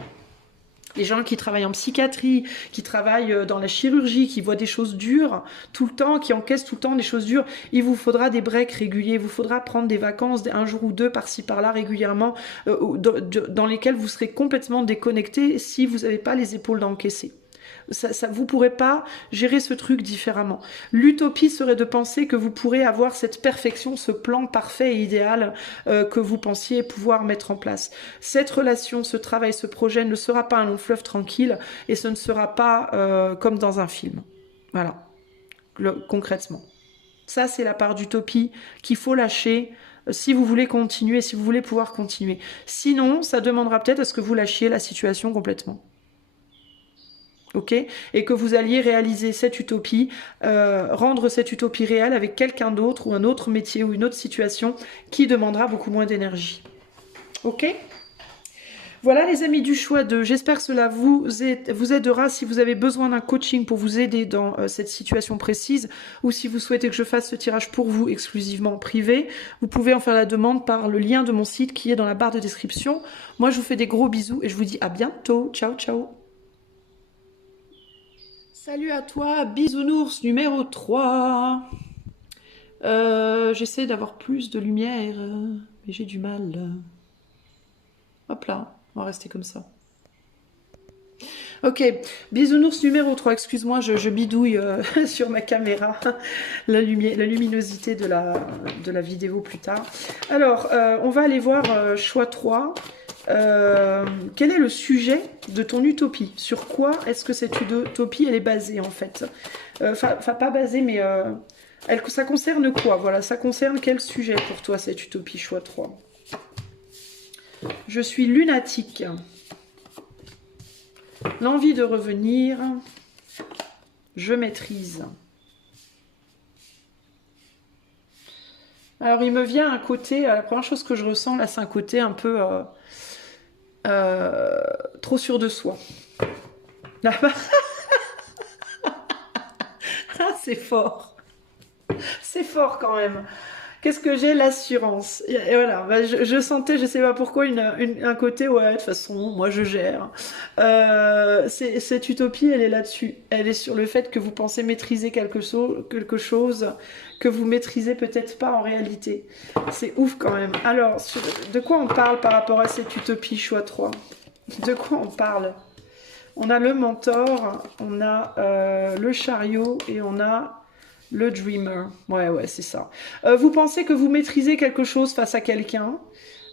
les gens qui travaillent en psychiatrie, qui travaillent dans la chirurgie, qui voient des choses dures tout le temps, qui encaissent tout le temps des choses dures, il vous faudra des breaks réguliers, il vous faudra prendre des vacances, un jour ou deux par-ci par-là régulièrement, dans lesquels vous serez complètement déconnecté si vous n'avez pas les épaules d'encaisser. Vous ne pourrez pas gérer ce truc différemment. L'utopie serait de penser que vous pourrez avoir cette perfection, ce plan parfait et idéal que vous pensiez pouvoir mettre en place. Cette relation, ce travail, ce projet ne sera pas un long fleuve tranquille et ce ne sera pas comme dans un film. Voilà, concrètement. Ça, c'est la part d'utopie qu'il faut lâcher si vous voulez continuer, si vous voulez pouvoir continuer. Sinon, ça demandera peut-être à ce que vous lâchiez la situation complètement. Ok, et que vous alliez réaliser cette utopie, rendre cette utopie réelle avec quelqu'un d'autre ou un autre métier ou une autre situation qui demandera beaucoup moins d'énergie. Ok, voilà les amis du choix 2, j'espère que cela vous aidera si vous avez besoin d'un coaching pour vous aider dans cette situation précise, ou si vous souhaitez que je fasse ce tirage pour vous exclusivement privé, vous pouvez en faire la demande par le lien de mon site qui est dans la barre de description. Moi je vous fais des gros bisous et je vous dis à bientôt, ciao ciao. Salut à toi, bisounours numéro 3. J'essaie d'avoir plus de lumière, mais j'ai du mal. Hop là, on va rester comme ça. Ok, bisounours numéro 3, excuse-moi, je bidouille sur ma caméra la luminosité de la vidéo plus tard. Alors, on va aller voir choix 3. Quel est le sujet de ton utopie? Sur quoi est-ce que cette utopie elle est basée en fait? Enfin, pas basée, mais ça concerne quoi? Voilà, ça concerne quel sujet pour toi cette utopie? Choix 3. Je suis lunatique. L'envie de revenir. Je maîtrise. Alors il me vient un côté, la première chose que je ressens là, c'est un côté un peu trop sûr de soi. Ah, c'est fort. C'est fort quand même. Qu'est-ce que j'ai? L'assurance. Et voilà, bah, je sentais, je sais pas pourquoi, un côté, ouais, de toute façon, moi je gère. Cette utopie, elle est là-dessus. Elle est sur le fait que vous pensez maîtriser quelque chose que vous maîtrisez peut-être pas en réalité. C'est ouf quand même. Alors, de quoi on parle par rapport à cette utopie choix 3? De quoi on parle? On a le mentor, on a le chariot et on a le dreamer. Ouais, c'est ça. Vous pensez que vous maîtrisez quelque chose face à quelqu'un.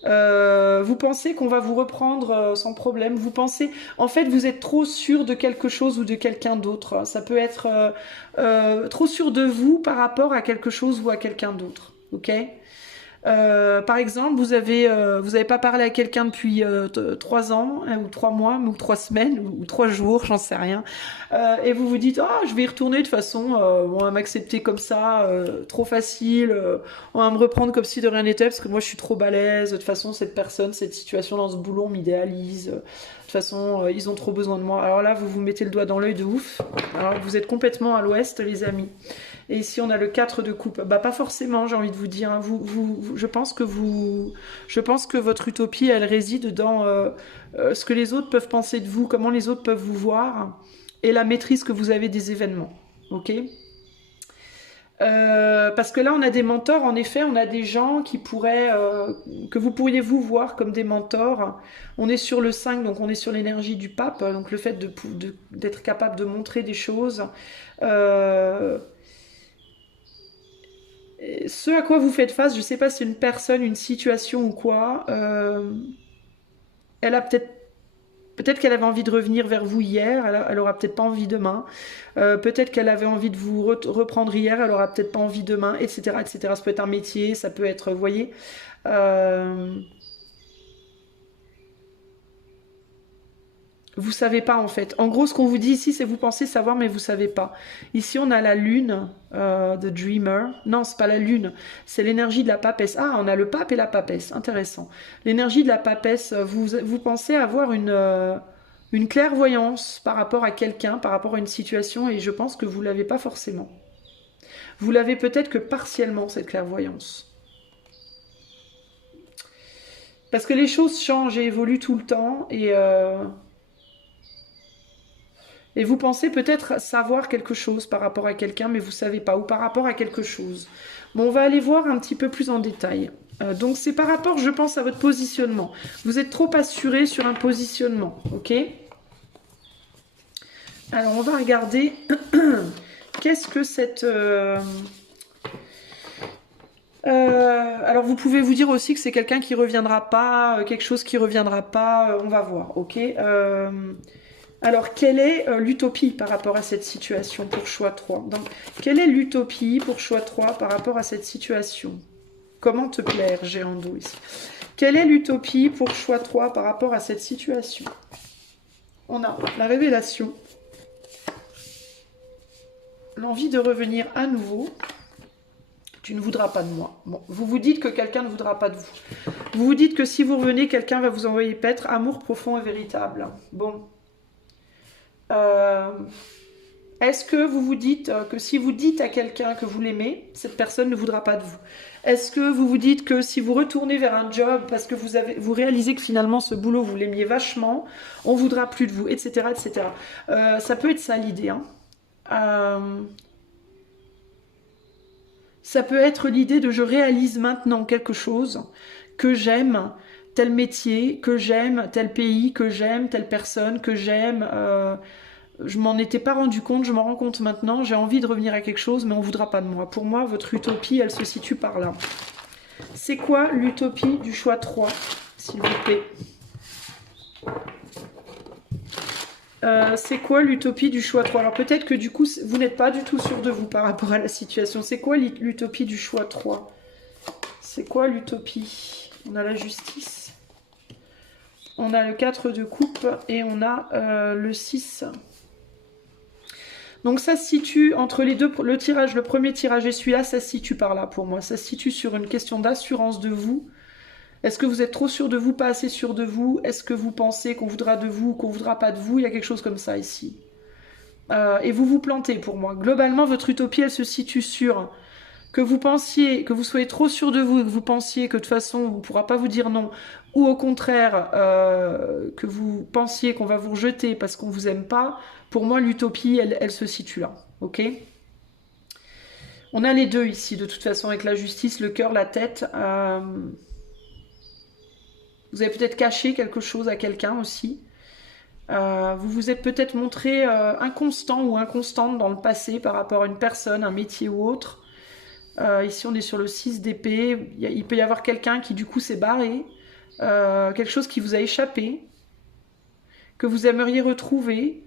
Vous pensez qu'on va vous reprendre sans problème. Vous pensez, en fait, vous êtes trop sûr de quelque chose ou de quelqu'un d'autre. Ça peut être trop sûr de vous par rapport à quelque chose ou à quelqu'un d'autre. Ok? Par exemple, vous avez pas parlé à quelqu'un depuis 3 ans, ou 3 mois, ou 3 semaines, ou 3 jours, j'en sais rien. Et vous vous dites, ah, je vais y retourner de toute façon, on va m'accepter comme ça, trop facile, on va me reprendre comme si de rien n'était, parce que moi je suis trop balèze, de toute façon cette personne, cette situation dans ce boulot m'idéalise, de toute façon ils ont trop besoin de moi. Alors là, vous vous mettez le doigt dans l'œil de ouf, alors vous êtes complètement à l'ouest les amis. Et ici, on a le 4 de coupe. Bah, pas forcément, j'ai envie de vous dire. Hein. Je pense que votre utopie, elle réside dans ce que les autres peuvent penser de vous, comment les autres peuvent vous voir, et la maîtrise que vous avez des événements. Ok? Parce que là, on a des mentors. En effet, on a des gens qui pourraient, que vous pourriez vous voir comme des mentors. On est sur le 5, donc on est sur l'énergie du pape. Donc le fait d'être capable de montrer des choses. Ce à quoi vous faites face, je ne sais pas si c'est une personne, une situation ou quoi, elle a peut-être Peut-être qu'elle avait envie de revenir vers vous hier, elle aura peut-être pas envie demain. Peut-être qu'elle avait envie de vous reprendre hier, elle aura peut-être pas envie demain, etc., etc. Ça peut être un métier, ça peut être, vous voyez. Vous savez pas en fait. En gros, ce qu'on vous dit ici, c'est vous pensez savoir, mais vous savez pas. Ici, on a la lune, the dreamer. Non, c'est pas la lune, c'est l'énergie de la papesse. Ah, on a le pape et la papesse. Intéressant. L'énergie de la papesse. Vous pensez avoir une clairvoyance par rapport à quelqu'un, par rapport à une situation, et je pense que vous l'avez pas forcément. Vous l'avez peut-être que partiellement cette clairvoyance. Parce que les choses changent et évoluent tout le temps, et vous pensez peut-être savoir quelque chose par rapport à quelqu'un, mais vous ne savez pas, ou par rapport à quelque chose. Bon, on va aller voir un petit peu plus en détail. Donc c'est par rapport, je pense, à votre positionnement. Vous êtes trop assuré sur un positionnement, ok? Alors on va regarder, qu'est-ce que cette... alors vous pouvez vous dire aussi que c'est quelqu'un qui reviendra pas, quelque chose qui reviendra pas, on va voir, ok? Alors, quelle est l'utopie par rapport à cette situation pour choix 3? Donc, quelle est l'utopie pour choix 3 par rapport à cette situation? Comment te plaire, géant d'eau ici? Quelle est l'utopie pour choix 3 par rapport à cette situation? On a la révélation, l'envie de revenir à nouveau. Tu ne voudras pas de moi. Bon, vous vous dites que quelqu'un ne voudra pas de vous. Vous vous dites que si vous revenez, quelqu'un va vous envoyer paître. Amour profond et véritable. Bon. Est-ce que vous vous dites que si vous dites à quelqu'un que vous l'aimez, cette personne ne voudra pas de vous? Est-ce que vous vous dites que si vous retournez vers un job parce que vous réalisez que finalement ce boulot vous l'aimiez vachement, on voudra plus de vous, etc., etc. Ça peut être ça l'idée. Hein. Ça peut être l'idée de je réalise maintenant quelque chose que j'aime, tel métier, que j'aime, tel pays, que j'aime, telle personne, que j'aime. Je m'en étais pas rendu compte, je m'en rends compte maintenant, j'ai envie de revenir à quelque chose, mais on voudra pas de moi. Pour moi, votre utopie, elle se situe par là. C'est quoi l'utopie du choix 3, s'il vous plaît? C'est quoi l'utopie du choix 3? Alors peut-être que du coup, vous n'êtes pas du tout sûr de vous par rapport à la situation. C'est quoi l'utopie du choix 3? C'est quoi l'utopie? On a la justice. On a le 4 de coupe et on a le 6. Donc ça se situe entre les deux, le premier tirage et celui-là, ça se situe par là pour moi. Ça se situe sur une question d'assurance de vous. Est-ce que vous êtes trop sûr de vous, pas assez sûr de vous? Est-ce que vous pensez qu'on voudra de vous, qu'on voudra pas de vous? Il y a quelque chose comme ça ici. Et vous vous plantez pour moi. Globalement, votre utopie, elle se situe sur que vous pensiez, que vous soyez trop sûr de vous et que vous pensiez que de toute façon, on ne pourra pas vous dire non. Ou au contraire, que vous pensiez qu'on va vous rejeter parce qu'on ne vous aime pas. Pour moi, l'utopie, elle se situe là. Ok? On a les deux ici, de toute façon, avec la justice, le cœur, la tête. Vous avez peut-être caché quelque chose à quelqu'un aussi. Vous vous êtes peut-être montré inconstant ou inconstante dans le passé par rapport à une personne, un métier ou autre. Ici, on est sur le 6 d'épée. Il peut y avoir quelqu'un qui, du coup, s'est barré. Quelque chose qui vous a échappé, que vous aimeriez retrouver.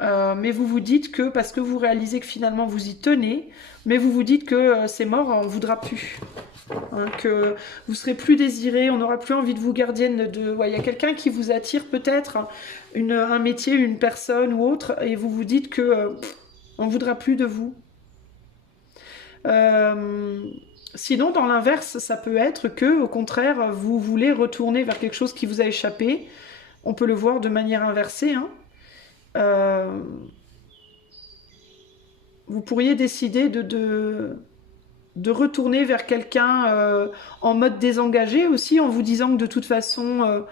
Mais vous vous dites que, parce que vous réalisez que finalement vous y tenez, mais vous vous dites que c'est mort, on ne voudra plus. Hein, que vous serez plus désiré, on n'aura plus envie de vous gardienne de... Ouais, y a quelqu'un qui vous attire peut-être, un métier, une personne ou autre, et vous vous dites que on ne voudra plus de vous. Sinon, dans l'inverse, ça peut être que, au contraire, vous voulez retourner vers quelque chose qui vous a échappé. On peut le voir de manière inversée, hein. Vous pourriez décider de retourner vers quelqu'un en mode désengagé aussi, en vous disant que de toute façon,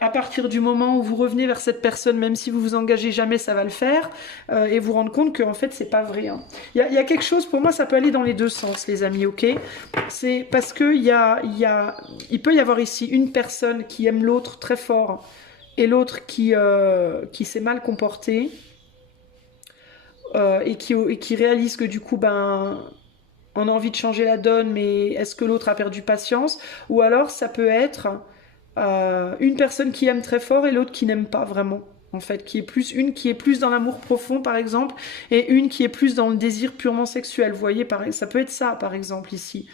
à partir du moment où vous revenez vers cette personne, même si vous vous engagez jamais, ça va le faire, et vous rendre compte qu'en fait, c'est pas vrai. Hein. Il y a quelque chose, pour moi, ça peut aller dans les deux sens, les amis, ok? C'est parce que il peut y avoir ici une personne qui aime l'autre très fort, et l'autre qui s'est mal comporté et qui réalise que du coup, on a envie de changer la donne, mais est-ce que l'autre a perdu patience? Ou alors ça peut être Une personne qui aime très fort et l'autre qui n'aime pas vraiment. En fait, une qui est plus dans l'amour profond, par exemple, et une qui est plus dans le désir purement sexuel. Vous voyez, ça peut être ça, par exemple, ici.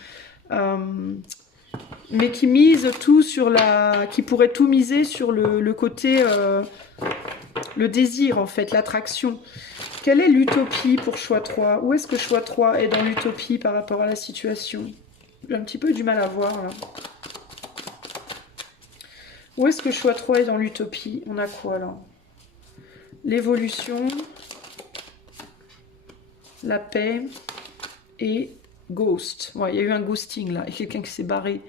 Mais qui mise tout sur qui pourrait tout miser sur le côté, le désir, en fait, l'attraction. Quelle est l'utopie pour choix 3? Où est-ce que choix 3 est dans l'utopie par rapport à la situation? J'ai un petit peu du mal à voir, là. Où est-ce que choix 3 est dans l'utopie? On a quoi, là? L'évolution, la paix et ghost. Ouais, il y a eu un ghosting, là. Il y a quelqu'un qui s'est barré.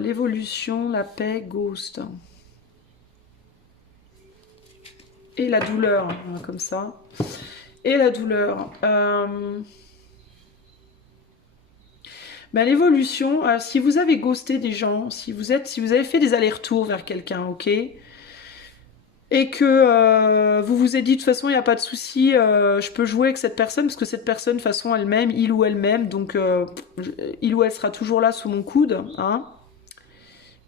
L'évolution, la paix, ghost. Et la douleur, comme ça. Et la douleur. Ben, l'évolution, si vous avez ghosté des gens, si vous avez fait des allers-retours vers quelqu'un, ok, et que vous vous êtes dit de toute façon il n'y a pas de souci, je peux jouer avec cette personne parce que cette personne de toute façon elle-même, il ou elle-même, donc il ou elle sera toujours là sous mon coude, hein.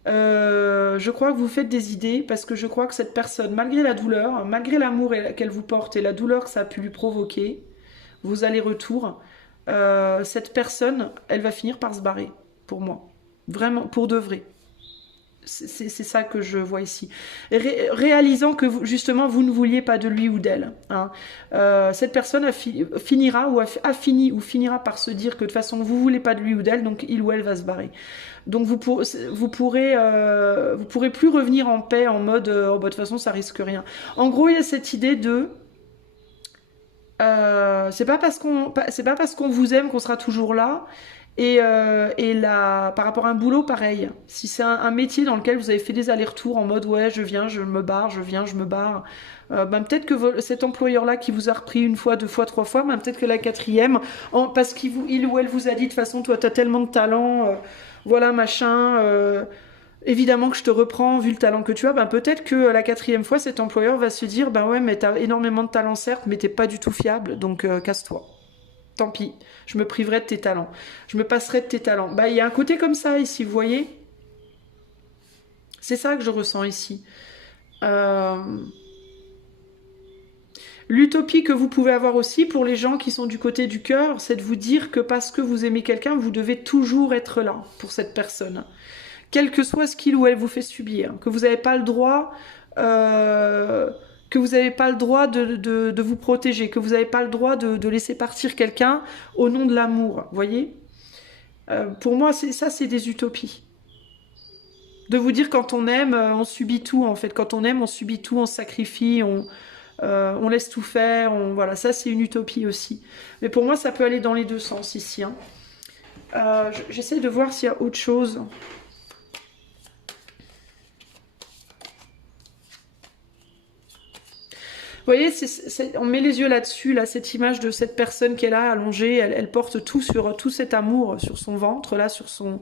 Je crois que vous faites des idées parce que je crois que cette personne, malgré la douleur, malgré l'amour qu'elle vous porte et la douleur que ça a pu lui provoquer, vos allers-retours, cette personne, elle va finir par se barrer, pour moi. Vraiment, pour de vrai. C'est ça que je vois ici. Réalisant que justement vous ne vouliez pas de lui ou d'elle, hein. Cette personne finira a fini ou finira par se dire que de toute façon vous voulez pas de lui ou d'elle, donc il ou elle va se barrer. Donc vous pourrez plus revenir en paix en mode oh, bah, de toute façon ça risque rien. En gros il y a cette idée de c'est pas parce qu'on vous aime qu'on sera toujours là. Et là, par rapport à un boulot, pareil. Si c'est un métier dans lequel vous avez fait des allers-retours en mode ouais, je viens, je me barre, je viens, je me barre, ben, peut-être que cet employeur-là qui vous a repris une fois, deux fois, trois fois, ben, peut-être que la quatrième, parce il ou elle vous a dit de toute façon, toi, t'as tellement de talent, voilà, machin. Évidemment que je te reprends vu le talent que tu as, ben peut-être que la quatrième fois, cet employeur va se dire ben ouais, mais t'as énormément de talent certes, mais t'es pas du tout fiable, donc casse-toi. Tant pis, je me priverai de tes talents. Je me passerai de tes talents. Bah, il y a un côté comme ça ici, vous voyez? C'est ça que je ressens ici. L'utopie que vous pouvez avoir aussi pour les gens qui sont du côté du cœur, c'est de vous dire que parce que vous aimez quelqu'un, vous devez toujours être là pour cette personne. Quel que soit ce qu'il ou elle vous fait subir. Que vous n'avez pas le droit... que vous n'avez pas le droit de vous protéger, que vous n'avez pas le droit de laisser partir quelqu'un au nom de l'amour, voyez. Pour moi, ça, c'est des utopies. De vous dire quand on aime, on subit tout, en fait. Quand on aime, on subit tout, on se sacrifie, on laisse tout faire, voilà, ça, c'est une utopie aussi. Mais pour moi, ça peut aller dans les deux sens, ici. Hein. J'essaie de voir s'il y a autre chose. Vous voyez, on met les yeux là-dessus, là, cette image de cette personne qui est là, allongée, elle porte tout sur tout cet amour sur son ventre, là, sur son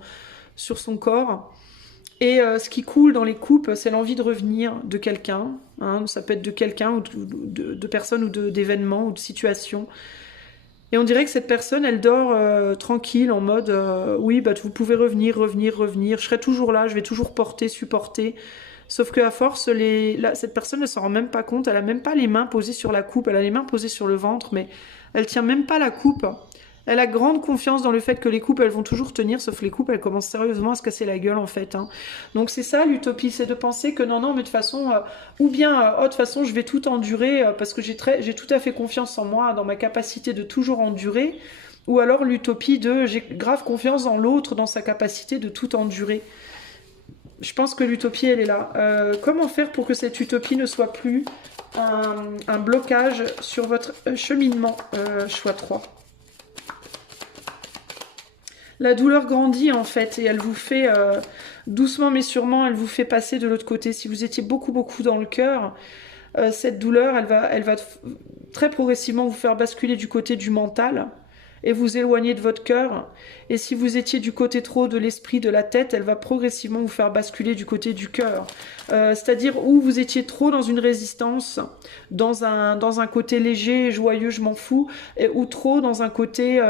corps. Et ce qui coule dans les coupes, c'est l'envie de revenir de quelqu'un. Hein, ça peut être de quelqu'un, ou de personnes, ou d'événements, ou de situations. Et on dirait que cette personne, elle dort tranquille, en mode oui, bah, vous pouvez revenir, je serai toujours là, je vais toujours porter, supporter. Sauf qu'à force, cette personne ne s'en rend même pas compte, elle a même pas les mains posées sur la coupe, elle a les mains posées sur le ventre, mais elle tient même pas la coupe. Elle a grande confiance dans le fait que les coupes, elles vont toujours tenir, sauf que les coupes, elles commencent sérieusement à se casser la gueule, en fait. Hein. Donc c'est ça l'utopie, c'est de penser que non, mais de toute façon, ou bien, de toute façon, je vais tout endurer, parce que j'ai tout à fait confiance en moi, dans ma capacité de toujours endurer, ou alors l'utopie de j'ai grave confiance dans l'autre, dans sa capacité de tout endurer. Je pense que l'utopie, elle est là. Comment faire pour que cette utopie ne soit plus un blocage sur votre cheminement, choix 3. La douleur grandit en fait et elle vous fait, doucement mais sûrement, elle vous fait passer de l'autre côté. Si vous étiez beaucoup dans le cœur, cette douleur, elle va très progressivement vous faire basculer du côté du mental. et vous éloigner de votre cœur. Et si vous étiez du côté trop de l'esprit, de la tête, elle va progressivement vous faire basculer du côté du cœur. C'est-à-dire où vous étiez trop dans une résistance, dans un côté léger, joyeux, je m'en fous, ou trop dans un côté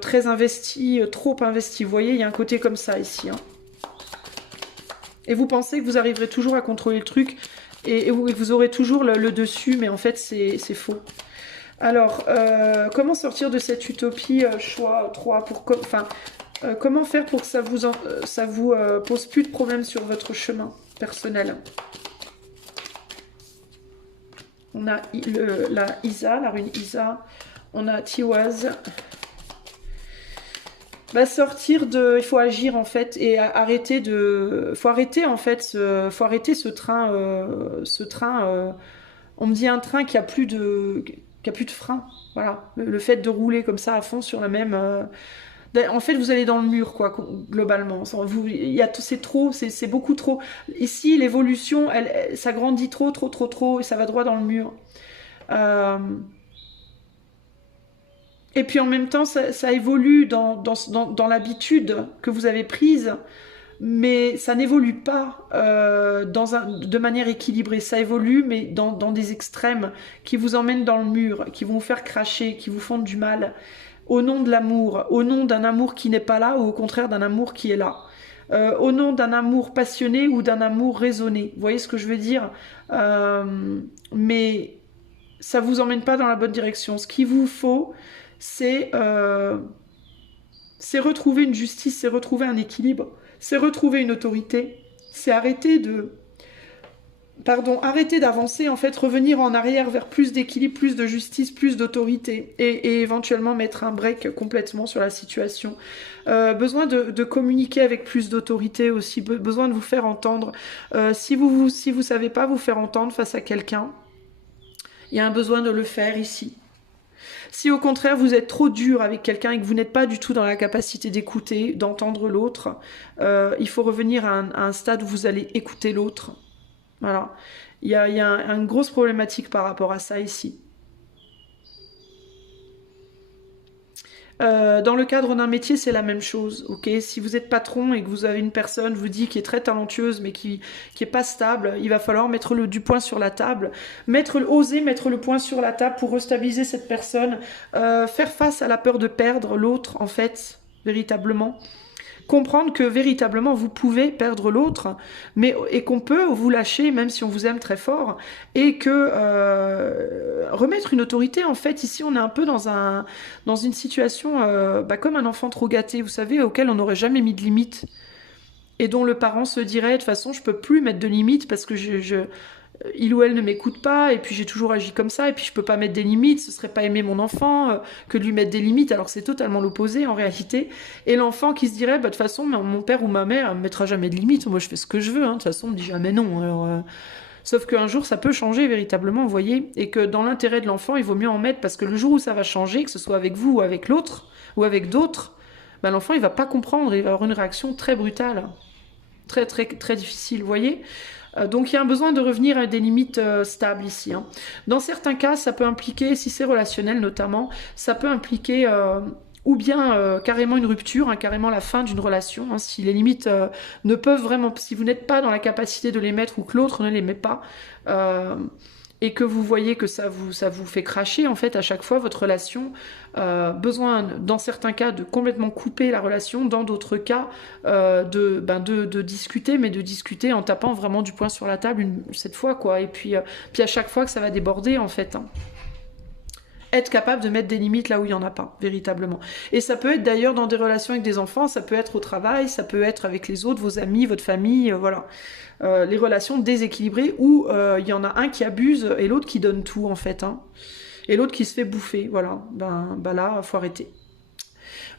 très investi, trop investi. Vous voyez, il y a un côté comme ça ici. Hein. Et vous pensez que vous arriverez toujours à contrôler le truc, et vous aurez toujours le dessus, mais en fait c'est faux. Alors, comment sortir de cette utopie choix 3 pour comment faire pour que ça vous pose plus de problèmes sur votre chemin personnel? On a la Isa, la rune Isa, on a Tiwaz. Bah, sortir de, il faut agir en fait et arrêter de, faut arrêter en fait, faut arrêter ce train, on me dit un train qui a plus de frein, voilà, le fait de rouler comme ça à fond sur la même, en fait vous allez dans le mur quoi, globalement, c'est trop, c'est beaucoup trop. Ici l'évolution, ça grandit trop et ça va droit dans le mur. Et puis en même temps, ça évolue dans l'habitude que vous avez prise, mais ça n'évolue pas de manière équilibrée. Ça évolue, mais dans des extrêmes qui vous emmènent dans le mur, qui vont vous faire cracher, qui vous font du mal, au nom de l'amour, au nom d'un amour qui n'est pas là, ou au contraire d'un amour qui est là. Au nom d'un amour passionné ou d'un amour raisonné. Vous voyez ce que je veux dire? Mais ça vous emmène pas dans la bonne direction. Ce qu'il vous faut, c'est retrouver une justice, c'est retrouver un équilibre, c'est retrouver une autorité, c'est arrêter d'avancer, en fait, revenir en arrière vers plus d'équilibre, plus de justice, plus d'autorité, et éventuellement mettre un break complètement sur la situation. Besoin de communiquer avec plus d'autorité aussi, besoin de vous faire entendre. Si vous savez pas vous faire entendre face à quelqu'un, il y a un besoin de le faire ici. Si au contraire vous êtes trop dur avec quelqu'un et que vous n'êtes pas du tout dans la capacité d'écouter, d'entendre l'autre, il faut revenir à un stade où vous allez écouter l'autre. Voilà. Il y a une grosse problématique par rapport à ça ici. Dans le cadre d'un métier, c'est la même chose. Ok, si vous êtes patron et que vous avez une personne, vous dit, qui est très talentueuse mais qui est pas stable, il va falloir mettre du point sur la table, oser mettre le point sur la table pour restabiliser cette personne, faire face à la peur de perdre l'autre en fait, véritablement. Comprendre que véritablement vous pouvez perdre l'autre, et qu'on peut vous lâcher même si on vous aime très fort, et que remettre une autorité, en fait ici on est un peu dans une situation comme un enfant trop gâté, vous savez, auquel on n'aurait jamais mis de limite, et dont le parent se dirait de toute façon je peux plus mettre de limite parce que il ou elle ne m'écoute pas, et puis j'ai toujours agi comme ça, et puis je peux pas mettre des limites, ce serait pas aimer mon enfant que de lui mettre des limites, alors c'est totalement l'opposé en réalité. Et l'enfant qui se dirait, de toute façon, mon père ou ma mère me mettra jamais de limites, moi je fais ce que je veux, de toute façon on me dit jamais non. Alors, sauf qu'un jour ça peut changer véritablement, vous voyez, et que dans l'intérêt de l'enfant, il vaut mieux en mettre, parce que le jour où ça va changer, que ce soit avec vous ou avec l'autre, ou avec d'autres, l'enfant il va pas comprendre, il va avoir une réaction très brutale, très très très difficile, vous voyez. Donc il y a un besoin de revenir à des limites stables ici. Dans certains cas, ça peut impliquer, si c'est relationnel notamment, ça peut impliquer ou bien carrément une rupture, carrément la fin d'une relation, si les limites ne peuvent vraiment, si vous n'êtes pas dans la capacité de les mettre, ou que l'autre ne les met pas, et que vous voyez que ça vous fait cracher en fait à chaque fois votre relation, besoin dans certains cas de complètement couper la relation, dans d'autres cas de discuter, mais de discuter en tapant vraiment du poing sur la table cette fois quoi, et puis à chaque fois que ça va déborder en fait. Être capable de mettre des limites là où il n'y en a pas, véritablement. Et ça peut être d'ailleurs dans des relations avec des enfants, ça peut être au travail, ça peut être avec les autres, vos amis, votre famille, voilà. Les relations déséquilibrées où il y en a un qui abuse et l'autre qui donne tout en fait. Et l'autre qui se fait bouffer, voilà. Là, faut arrêter.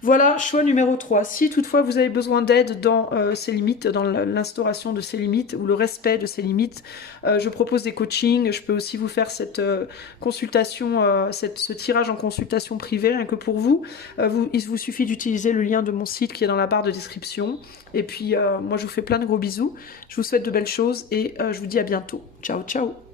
Voilà, choix numéro 3. Si toutefois vous avez besoin d'aide dans ces limites, dans l'instauration de ces limites ou le respect de ces limites, je propose des coachings. Je peux aussi vous faire cette consultation, ce tirage en consultation privée, rien que pour vous. Il vous suffit d'utiliser le lien de mon site qui est dans la barre de description. Et puis, moi, je vous fais plein de gros bisous. Je vous souhaite de belles choses et je vous dis à bientôt. Ciao, ciao.